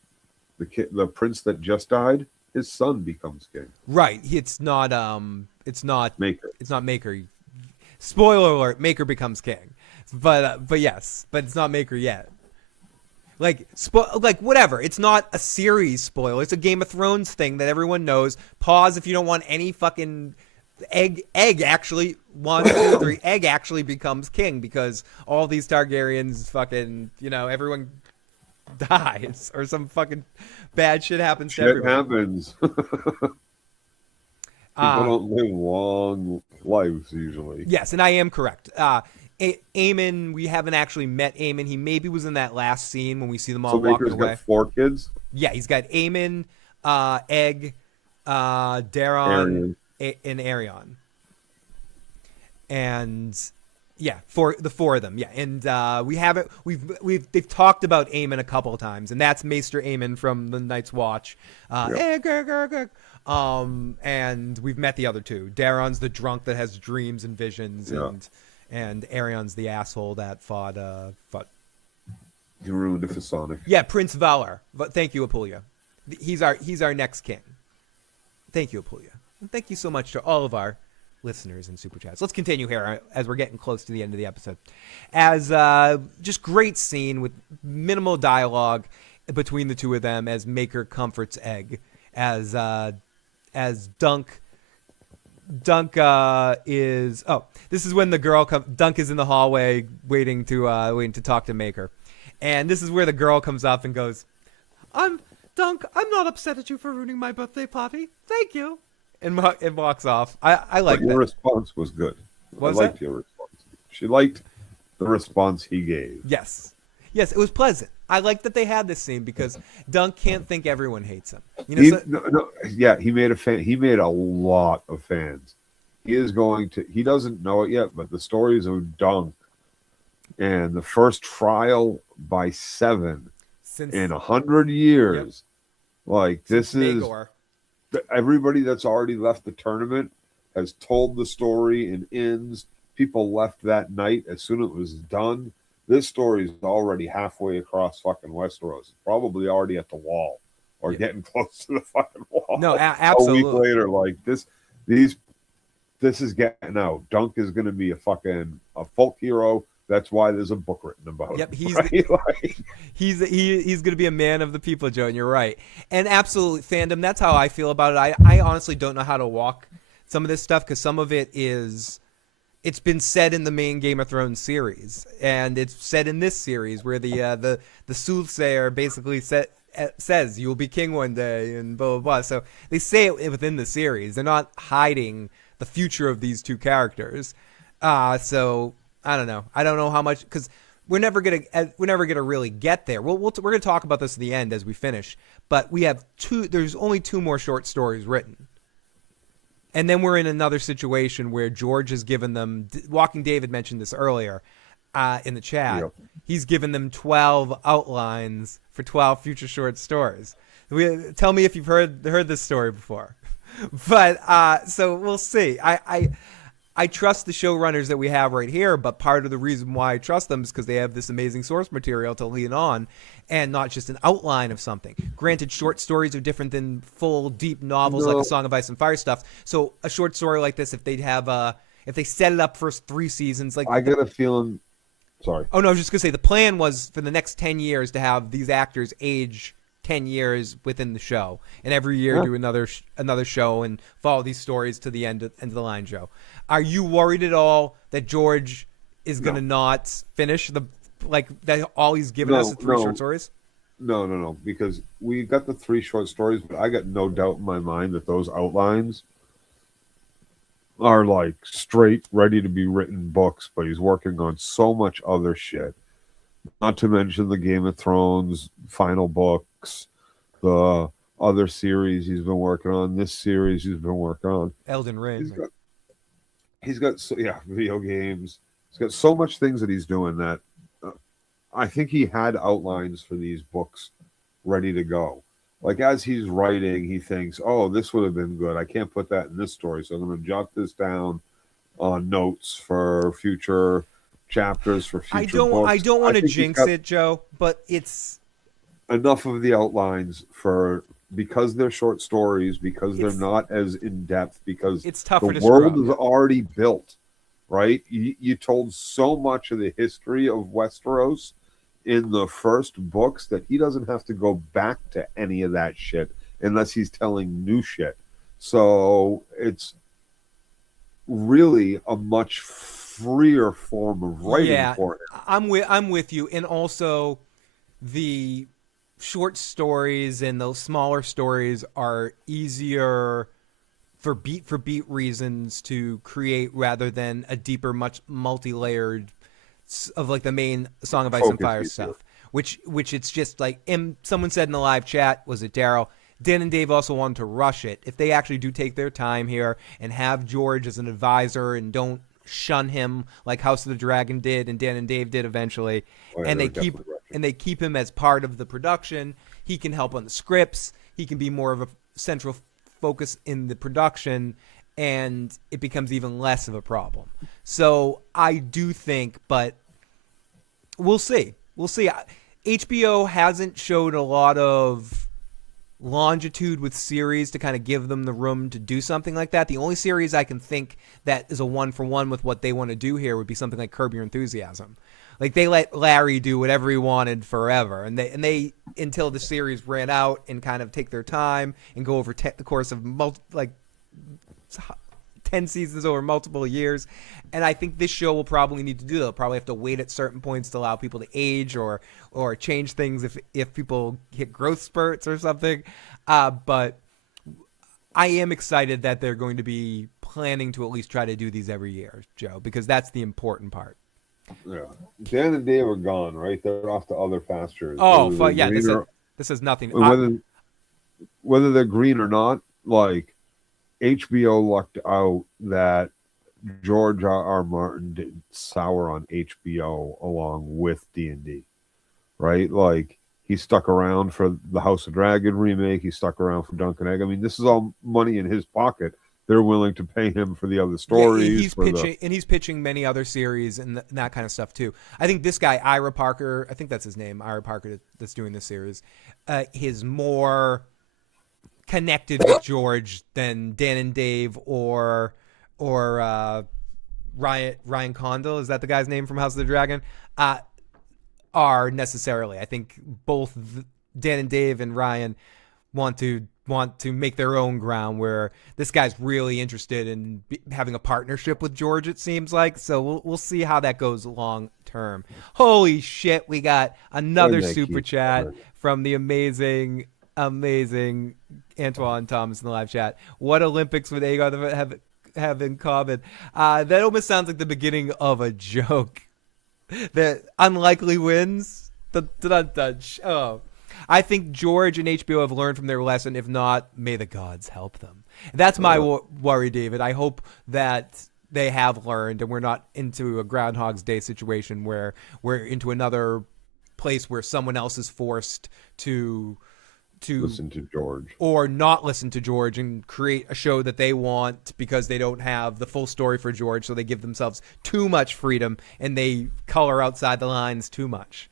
the prince that just died, his son becomes king. Right. It's not Maker. It's not Maker. Spoiler alert, Maker becomes king. But yes, but it's not Maker yet. Like whatever. It's not a series spoiler. It's a Game of Thrones thing that everyone knows. Pause if you don't want any fucking Egg actually 1, 2, 3. Egg actually becomes king because all these Targaryens fucking, everyone dies or some fucking bad shit happens to everyone. Happens. People don't live long lives usually. Yes, and I am correct. Aemon, we haven't actually met Aemon. He maybe was in that last scene when we see them all walking Maker's away. Got 4 kids? Yeah, he's got Aemon, Egg, Daron, and Arion. And yeah, the 4 of them. Yeah, and they've talked about Aemon a couple of times, and that's Maester Aemon from the Night's Watch. And we've met the other 2. Daron's the drunk that has dreams and visions, and Arion's the asshole that fought. You ruined it for Sonic. Yeah, Prince Valar. But thank you, Apulia. He's our next king. Thank you, Apulia. And thank you so much to all of our listeners and super chats. Let's continue here as we're getting close to the end of the episode. As just great scene with minimal dialogue between the 2 of them as Maker comforts Egg as Dunk is this is when the girl Dunk is in the hallway waiting to talk to Maker, and this is where the girl comes up and goes, I'm Dunk, I'm not upset at you for ruining my birthday party. Thank you. And it walks off. I like But your that. response was good. What was I liked that? your response. She liked the response he gave. Yes. Yes, it was pleasant. I like that they had this scene because Dunk can't think everyone hates him. You know, He made a fan. He made a lot of fans. He is going to. He doesn't know it yet, but the stories of Dunk and the first trial by 7 since in 100 years, like this is Magor. everybody that's already left the tournament has told the story in inns. People left that night as soon as it was done. This story is already halfway across fucking Westeros. It's probably already at the wall or getting close to the fucking wall. No, absolutely. A week later, like this is getting out. Dunk is going to be a folk hero. That's why there's a book written about Yep, him. Right? he's going to be a man of the people, Joe, and you're right. And absolutely, fandom, that's how I feel about it. I honestly don't know how to walk some of this stuff because some of it it's been said in the main Game of Thrones series, and it's said in this series where the soothsayer basically says you'll be king one day and blah blah blah. So they say it within the series. They're not hiding the future of these two characters. So I don't know. I don't know how much because we're never gonna really get there. We're gonna talk about this at the end as we finish. But we have there's only 2 more short stories written. And then we're in another situation where George has given them, Walking David mentioned this earlier in the chat. Yep. He's given them 12 outlines for 12 future short stories. Tell me if you've heard this story before. But so we'll see. I trust the showrunners that we have right here, but part of the reason why I trust them is because they have this amazing source material to lean on and not just an outline of something. Granted, short stories are different than full, deep novels like A Song of Ice and Fire stuff. So a short story like this, if they set it up for 3 seasons, like I get a feeling. Sorry. Oh, no, I was just going to say the plan was for the next 10 years to have these actors age 10 years within the show, and every year do another show and follow these stories to the end of the line, Joe. Are you worried at all that George is going to not finish that all he's given us is 3 short stories? No, because we got the 3 short stories, but I got no doubt in my mind that those outlines are like straight ready to be written books, but he's working on so much other shit. Not to mention the Game of Thrones final books, the other series he's been working on, this series he's been working on. Elden Ring. He's got video games. He's got so much things that he's doing that I think he had outlines for these books ready to go. Like as he's writing, he thinks, "Oh, this would have been good. I can't put that in this story, so I'm going to jot this down on notes for future chapters for future books." I don't want to jinx it, Joe, but it's enough of the outlines because they're short stories, because they're not as in depth, because it's tougher. The world is already built, right? You told so much of the history of Westeros in the first books that he doesn't have to go back to any of that shit unless he's telling new shit. So it's really a much freer form of writing for him. I'm with you, and also the short stories and those smaller stories are easier for beat reasons to create rather than a deeper, much multi-layered of like the main Song of Ice and Fire stuff, which it's just like, and someone said in the live chat, was it Daryl? Dan and Dave also wanted to rush it. If they actually do take their time here and have George as an advisor and don't shun him like House of the Dragon did and Dan and Dave did eventually, and they keep him as part of the production, he can help on the scripts. He can be more of a central focus in the production, and it becomes even less of a problem. So I do think, but we'll see. HBO hasn't showed a lot of longitude with series to kind of give them the room to do something like that. The only series I can think that is a 1-for-1 with what they want to do here would be something like Curb Your Enthusiasm. Like they let Larry do whatever he wanted forever, and they until the series ran out and kind of take their time and go over the course of 10 10 seasons over multiple years. And I think this show will probably need to do that. They'll probably have to wait at certain points to allow people to age or change things if people hit growth spurts or something. But I am excited that they're going to be planning to at least try to do these every year, Joe, because that's the important part. Yeah. Dan and Dave are gone, right? They're off to other pastures. Oh, yeah. This is nothing. Whether they're green or not, like HBO lucked out that George R. Martin didn't sour on HBO along with D&D, right? Like he stuck around for the House of Dragon remake. He stuck around for Dunk and Egg. I mean, this is all money in his pocket. They're willing to pay him for the other stories. Yeah, he's pitching many other series and that kind of stuff too. I think this guy, Ira Parker, I think that's his name, Ira Parker, that's doing this series, is more connected with George than Dan and Dave or Ryan Condal. Is that the guy's name from House of the Dragon? Are necessarily. I think both Dan and Dave and Ryan want to make their own ground, where this guy's really interested in having a partnership with George, it seems like. So we'll see how that goes long term. Holy shit, we got another super chat from the amazing Antoine Thomas in the live chat. What Olympics would Aegon have in common? That almost sounds like the beginning of a joke. That unlikely wins. Oh. I think George and HBO have learned from their lesson. If not, may the gods help them. That's my worry, David. I hope that they have learned and we're not into a Groundhog's Day situation where we're into another place where someone else is forced to listen to George or not listen to George and create a show that they want because they don't have the full story for George, so they give themselves too much freedom and they color outside the lines too much.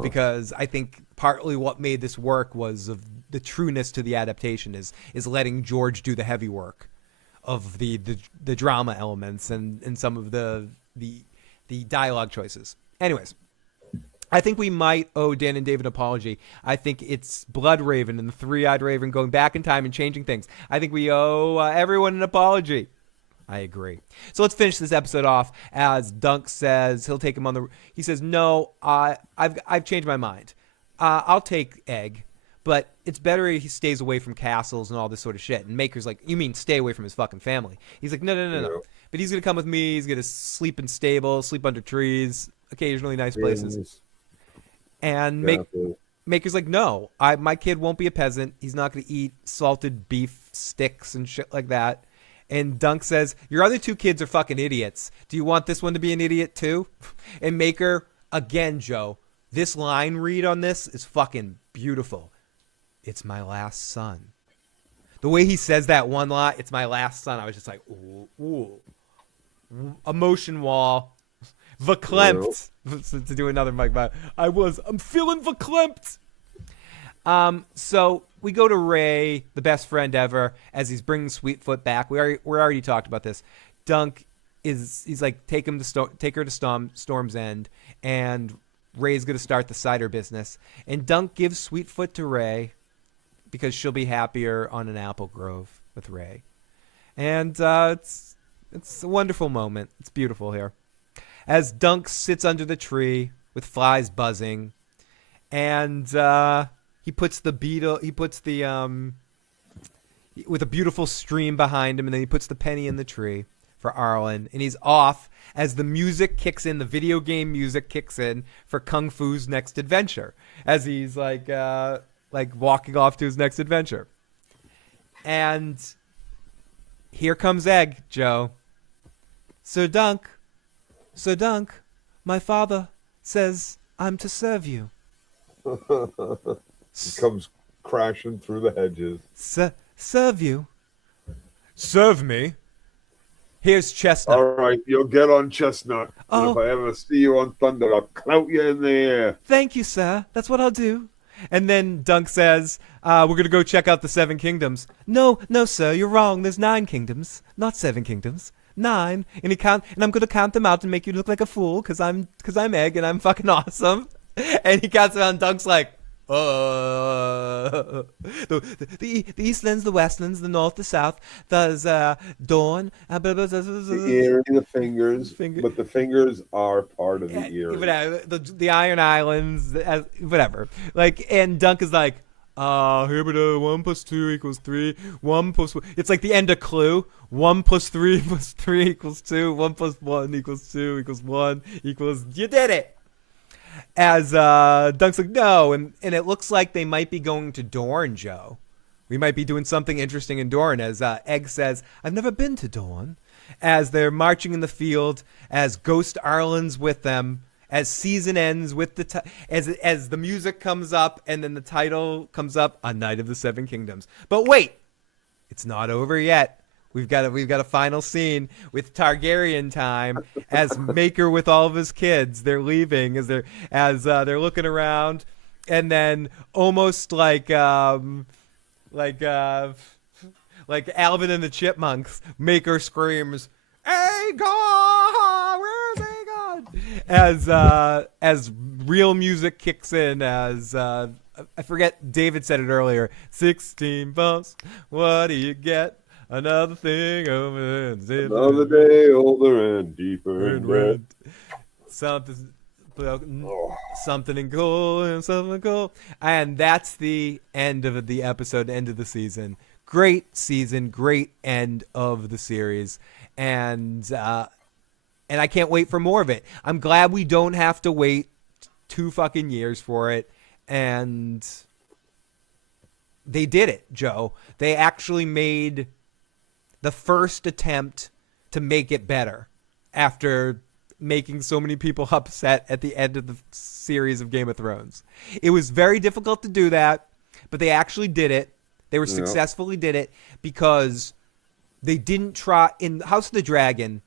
Because I think partly what made this work was of the trueness to the adaptation is letting George do the heavy work of the drama elements and some of the dialogue choices. Anyways, I think we might owe Dan and Dave an apology. I think it's Bloodraven and the Three-Eyed Raven going back in time and changing things. I think we owe everyone an apology. I agree. So let's finish this episode off as Dunk says he'll take him on the. He says, "No, I've changed my mind. I'll take Egg, but it's better he stays away from castles and all this sort of shit." And Maker's like, "You mean stay away from his fucking family?" He's like, No. But he's gonna come with me. He's gonna sleep in stables, sleep under trees, occasionally nice places." And Maker's like, "No, my kid won't be a peasant. He's not gonna eat salted beef sticks and shit like that." And Dunk says, "Your other two kids are fucking idiots. Do you want this one to be an idiot too?" And Maker, again, Joe, this line read on this is fucking beautiful. "It's my last son." The way he says that one line, "It's my last son," I was just like, ooh. Emotion wall. Verklempt. To do another Mike Myers. I'm feeling verklempt. So we go to Ray, the best friend ever, as he's bringing Sweetfoot back. We already talked about this. Dunk he's like, take her to Storm's End, and Ray's gonna start the cider business. And Dunk gives Sweetfoot to Ray because she'll be happier on an apple grove with Ray. And it's a wonderful moment. It's beautiful here. As Dunk sits under the tree with flies buzzing, and he puts the with a beautiful stream behind him, and then he puts the penny in the tree for Arlen, and he's off as the music kicks in, the video game music kicks in for Kung Fu's next adventure, as he's like walking off to his next adventure. And here comes Egg, Joe. Sir Dunk, my father says I'm to serve you." He comes crashing through the hedges. Serve you? Serve me? Here's Chestnut. All right, you'll get on Chestnut. And if I ever see you on Thunder, I'll clout you in the air. Thank you, sir. That's what I'll do. And then Dunk says, "We're going to go check out the 7 kingdoms. No, sir, you're wrong. There's 9 kingdoms, not 7 kingdoms. 9. And I'm going to count them out and make you look like a fool because I'm Egg and I'm fucking awesome." And he counts them out, and Dunk's like, The Eastlands, the Westlands, the North, the South, there's Dawn, The ear, the fingers, Finger. but the fingers are part of the ear. Whatever, the Iron Islands, whatever. Like, and Dunk is like, here we go, 1 + 2 = 3, 1 + it's like the end of Clue. 1 + 3 + 3 = 2, 1 + 1 = 2 = 1 equals, you did it. As Dunk's like, no, and it looks like they might be going to Dorne, Joe. We might be doing something interesting in Dorne, as Egg says, I've never been to Dorne. As they're marching in the field, as Ghost Arlen's with them, as season ends with the as the music comes up and then the title comes up, A Knight of the Seven Kingdoms. But wait, it's not over yet. We've got a final scene with Targaryen time as Maker with all of his kids. They're leaving as they're looking around, and then almost like Alvin and the Chipmunks, Maker screams, Aegon, where's Aegon? As real music kicks in, as I forget, David said it earlier, 16 bumps, what do you get? Another thing over another day older and deeper in red. Something in cool and something cool. And that's the end of the episode, end of the season. Great season, great end of the series. And I can't wait for more of it. I'm glad we don't have to wait 2 fucking years for it. And they did it, Joe. They actually made the first attempt to make it better after making so many people upset at the end of the series of Game of Thrones. It was very difficult to do that, but they actually did it. They were successfully did it because they didn't try. In House of the Dragon,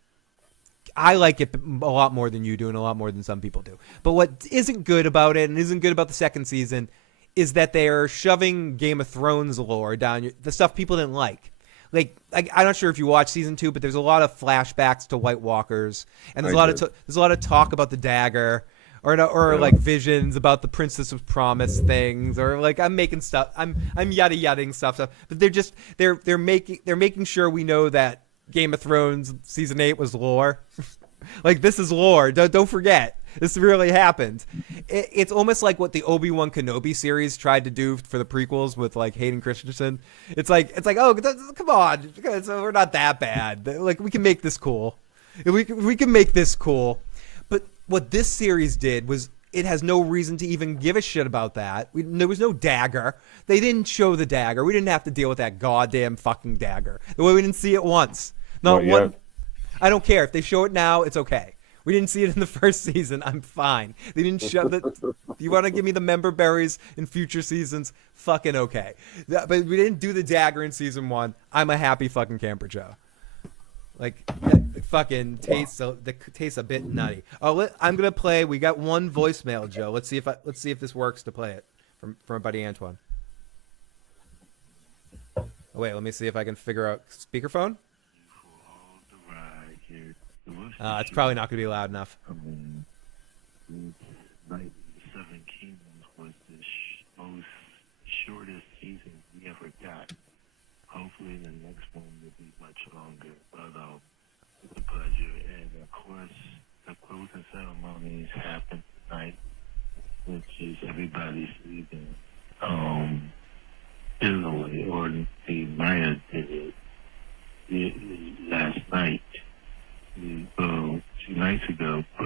I like it a lot more than you do and a lot more than some people do. But what isn't good about it and isn't good about the second season is that they are shoving Game of Thrones lore down the stuff people didn't like. Like, I'm not sure if you watched season 2, but there's a lot of flashbacks to White Walkers, and there's a lot of talk about the dagger, or like visions about the Princess of Promise things, or like I'm making stuff, I'm yada-yadaing stuff. But they're making sure we know that Game of Thrones season 8 was lore. Like, this is lore. Don't forget. This really happened. It's almost like what the Obi-Wan Kenobi series tried to do for the prequels with like Hayden Christensen. It's like, oh, come on, so we're not that bad. Like, we can make this cool. We can make this cool. But what this series did was it has no reason to even give a shit about that. There was no dagger. They didn't show the dagger. We didn't have to deal with that goddamn fucking dagger. The way we didn't see it once. Not one. I don't care if they show it now. It's okay. We didn't see it in the first season. I'm fine. They didn't show that. You want to give me the member berries in future seasons? Fucking okay. But we didn't do the dagger in season 1. I'm a happy fucking camper, Joe. Like, that fucking tastes a bit nutty. Oh, I'm gonna play. We got one voicemail, Joe. Let's see if this works to play it from our buddy Antoine. Oh, wait, let me see if I can figure out speakerphone. It's probably not going to be loud enough. Night Seven Kingdoms was the most shortest season we ever got. Hopefully the next one will be much longer. But it's a pleasure. And of course, the closing ceremonies happen tonight, which is everybody's leaving Italy, or the Maya did it last night. 2 nights ago, but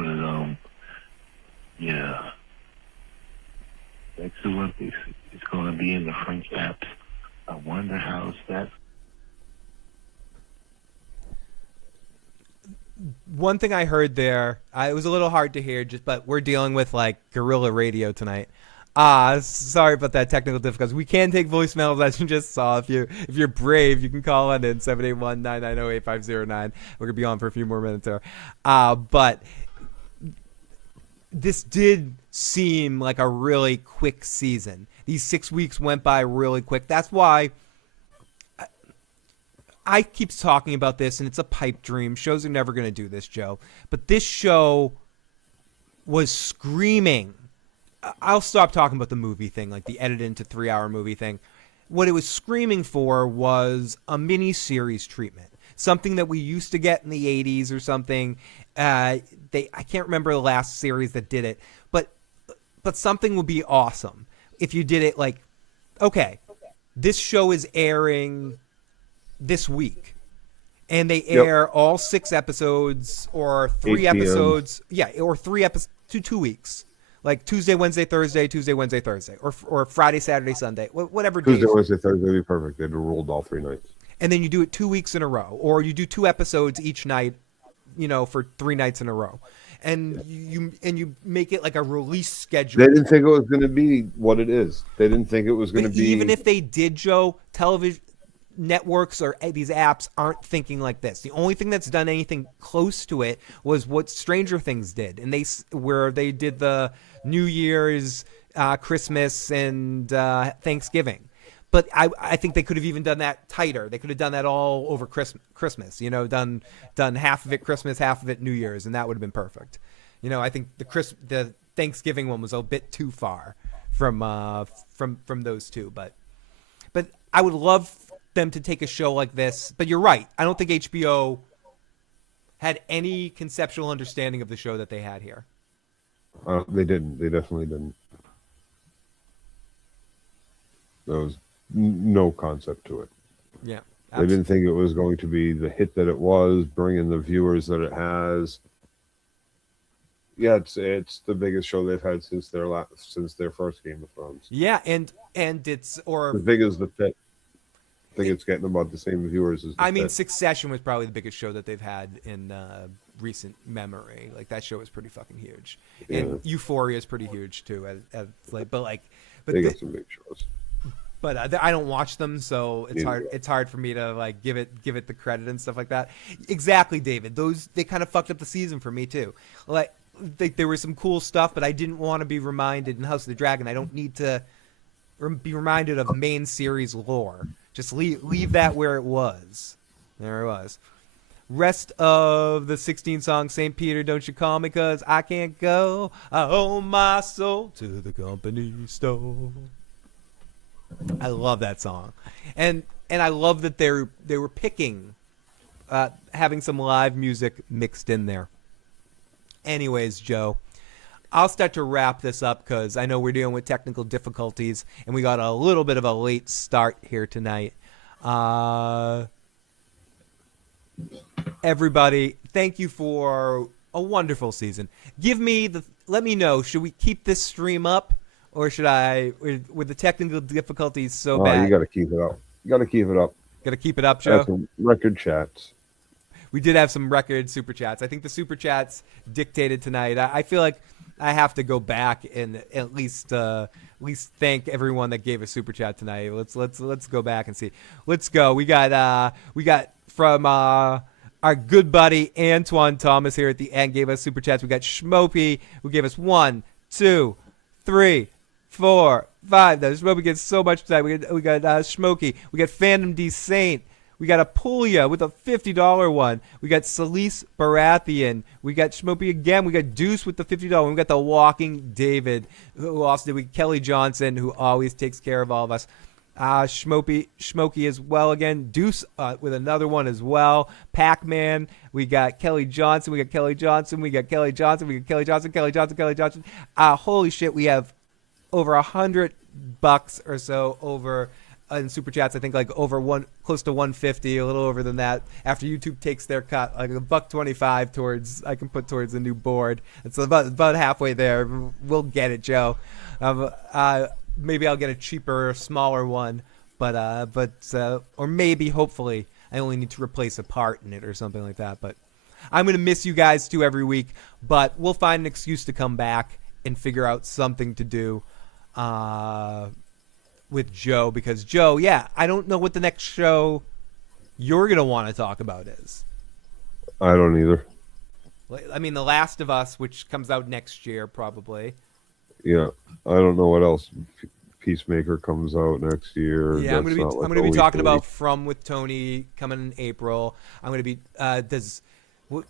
yeah, next Olympics is going to be in the French Alps. I wonder how that's. One thing I heard there, it was a little hard to hear, but we're dealing with like guerrilla radio tonight. Sorry about that technical difficulty. We can take voicemails, as you just saw. If you're brave, you can call in 781-990-8509. We're gonna be on for a few more minutes there. But this did seem like a really quick season. These 6 weeks went by really quick. That's why I keep talking about this, and it's a pipe dream. Shows are never gonna do this, Joe. But this show was screaming I'll stop talking about the movie thing, like the edited into 3-hour movie thing. What it was screaming for was a mini series treatment, something that we used to get in the 80s or something. I can't remember the last series that did it, but something would be awesome if you did it like, okay, this show is airing this week, and they air all 6 episodes or 3 episodes, or 3 episodes to 2 weeks. Like Tuesday, Wednesday, Thursday, Tuesday, Wednesday, Thursday, or Friday, Saturday, Sunday, whatever day. Tuesday, Wednesday, Thursday would be perfect. They'd have rolled all 3 nights. And then you do it 2 weeks in a row, or you do 2 episodes each night, for 3 nights in a row, and you make it like a release schedule. They didn't think it was going to be what it is. They didn't think it was going to be. Even if they did, Joe, television networks or these apps aren't thinking like this. The only thing that's done anything close to it was what Stranger Things did, and where they did the New Year's, Christmas, and Thanksgiving. But I think they could have even done that tighter. They could have done that all over Christmas. Done half of it Christmas, half of it New Year's, and that would have been perfect. I think the Thanksgiving one was a bit too far from those two. But I would love them to take a show like this. But you're right. I don't think HBO had any conceptual understanding of the show that they had here. They didn't. They definitely didn't. There was no concept to it. Yeah. They didn't think it was going to be the hit that it was, bring in the viewers that it has. Yeah, it's the biggest show they've had since their first Game of Thrones. Yeah, and it's as big as The Pit. I think it's getting about the same viewers as The Pit. Succession was probably the biggest show that they've had in recent memory. Like that show was pretty fucking huge, and Euphoria is pretty huge too. But they got some big shows. But I don't watch them, so it's hard. It's hard for me to like give it the credit and stuff like that. Exactly, David. They kind of fucked up the season for me too. Like there was some cool stuff, but I didn't want to be reminded in House of the Dragon. I don't need to be reminded of main series lore. Just leave that where it was. There it was. Rest of the 16 songs, St. Peter, don't you call me 'cause I can't go. I owe my soul to the company store. I love that song. And I love that they were picking having some live music mixed in there. Anyways, Joe, I'll start to wrap this up because I know we're dealing with technical difficulties and we got a little bit of a late start here tonight. Everybody, thank you for a wonderful season. Let me know, should we keep this stream up or should I, with the technical difficulties so bad? You got to keep it up. Got to keep it up, Joe? That's some record chats. We did have some record super chats. I think the super chats dictated tonight. I feel like I have to go back and at least thank everyone that gave a super chat tonight. Let's go back and see. Let's go. We got from our good buddy Antoine Thomas here at the end gave us super chats. We got Schmopey who gave us 1, 2, 3, 4, 5. Now Schmopey gets so much tonight. We got Schmokey. We got Fandom D Saint. We got Apulia with a $50 one. We got Celise Baratheon. We got Schmopey again. We got Deuce with the $50 one. We got The Walking David, who also did. We got Kelly Johnson, who always takes care of all of us. Schmokey as well again. Deuce with another one as well. Pac-Man. We got Kelly Johnson. We got Kelly Johnson. We got Kelly Johnson. We got Kelly Johnson. Kelly Johnson. Kelly Johnson. Holy shit! We have over $100 or so over in super chats. I think like close to 150, a little over than that. After YouTube takes their cut, like $1.25 I can put towards a new board. It's about halfway there. We'll get it, Joe. Maybe I'll get a cheaper, smaller one, or maybe, hopefully, I only need to replace a part in it or something like that. But I'm gonna miss you guys too every week. But we'll find an excuse to come back and figure out something to do with Joe, because Joe, I don't know what the next show you're gonna want to talk about is. I don't either. I mean, The Last of Us, which comes out next year, probably. Yeah, I don't know what else. Peacemaker comes out next year. Yeah, I'm gonna be talking about From with Tony coming in April. I'm gonna be do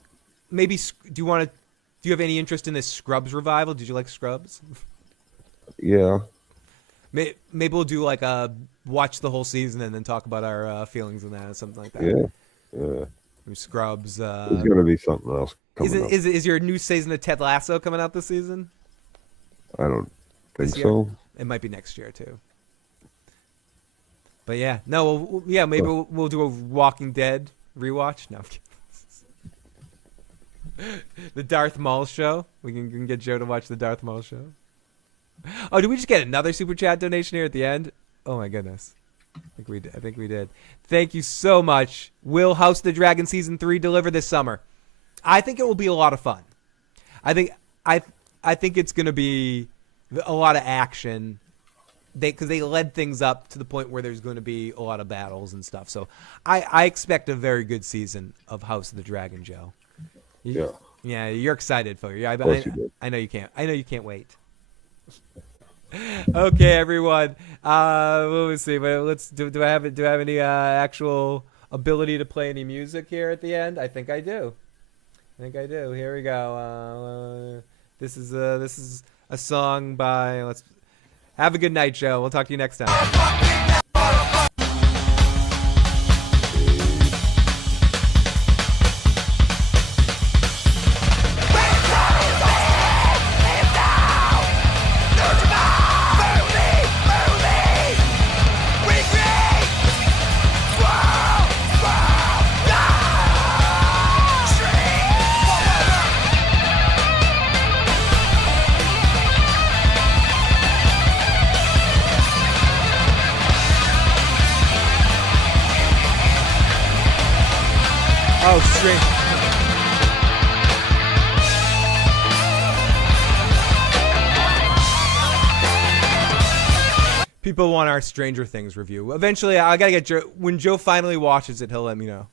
you have any interest in this Scrubs revival? Did you like Scrubs? Yeah. Maybe we'll do like a watch the whole season and then talk about our feelings on that or something like that. Yeah. Yeah. Scrubs. There's gonna be something else coming up. Is your new season of Ted Lasso coming out this season? I don't think This year? so. It might be next year too. But yeah, no, yeah, maybe we'll do a Walking Dead rewatch. No, I'm kidding. The Darth Maul show. We can get Joe to watch the Darth Maul show. Oh, did we just get another super chat donation here at the end? Oh my goodness. I think we did. Thank you so much. Will House of the Dragon season 3 deliver this summer? I think it will be a lot of fun. I think it's going to be a lot of action. Because they led things up to the point where there's going to be a lot of battles and stuff. So I expect a very good season of House of the Dragon, Joe. Yeah, you're excited for it. Of course you did. I know you can't. I know you can't wait. Okay, everyone. Let me see. But let's do. Do I have any actual ability to play any music here at the end? I think I do. Here we go. This is a song by. Let's have a good night, Joe. We'll talk to you next time. Oh, straight. People want our Stranger Things review. Eventually, I gotta get Joe. When Joe finally watches it, he'll let me know.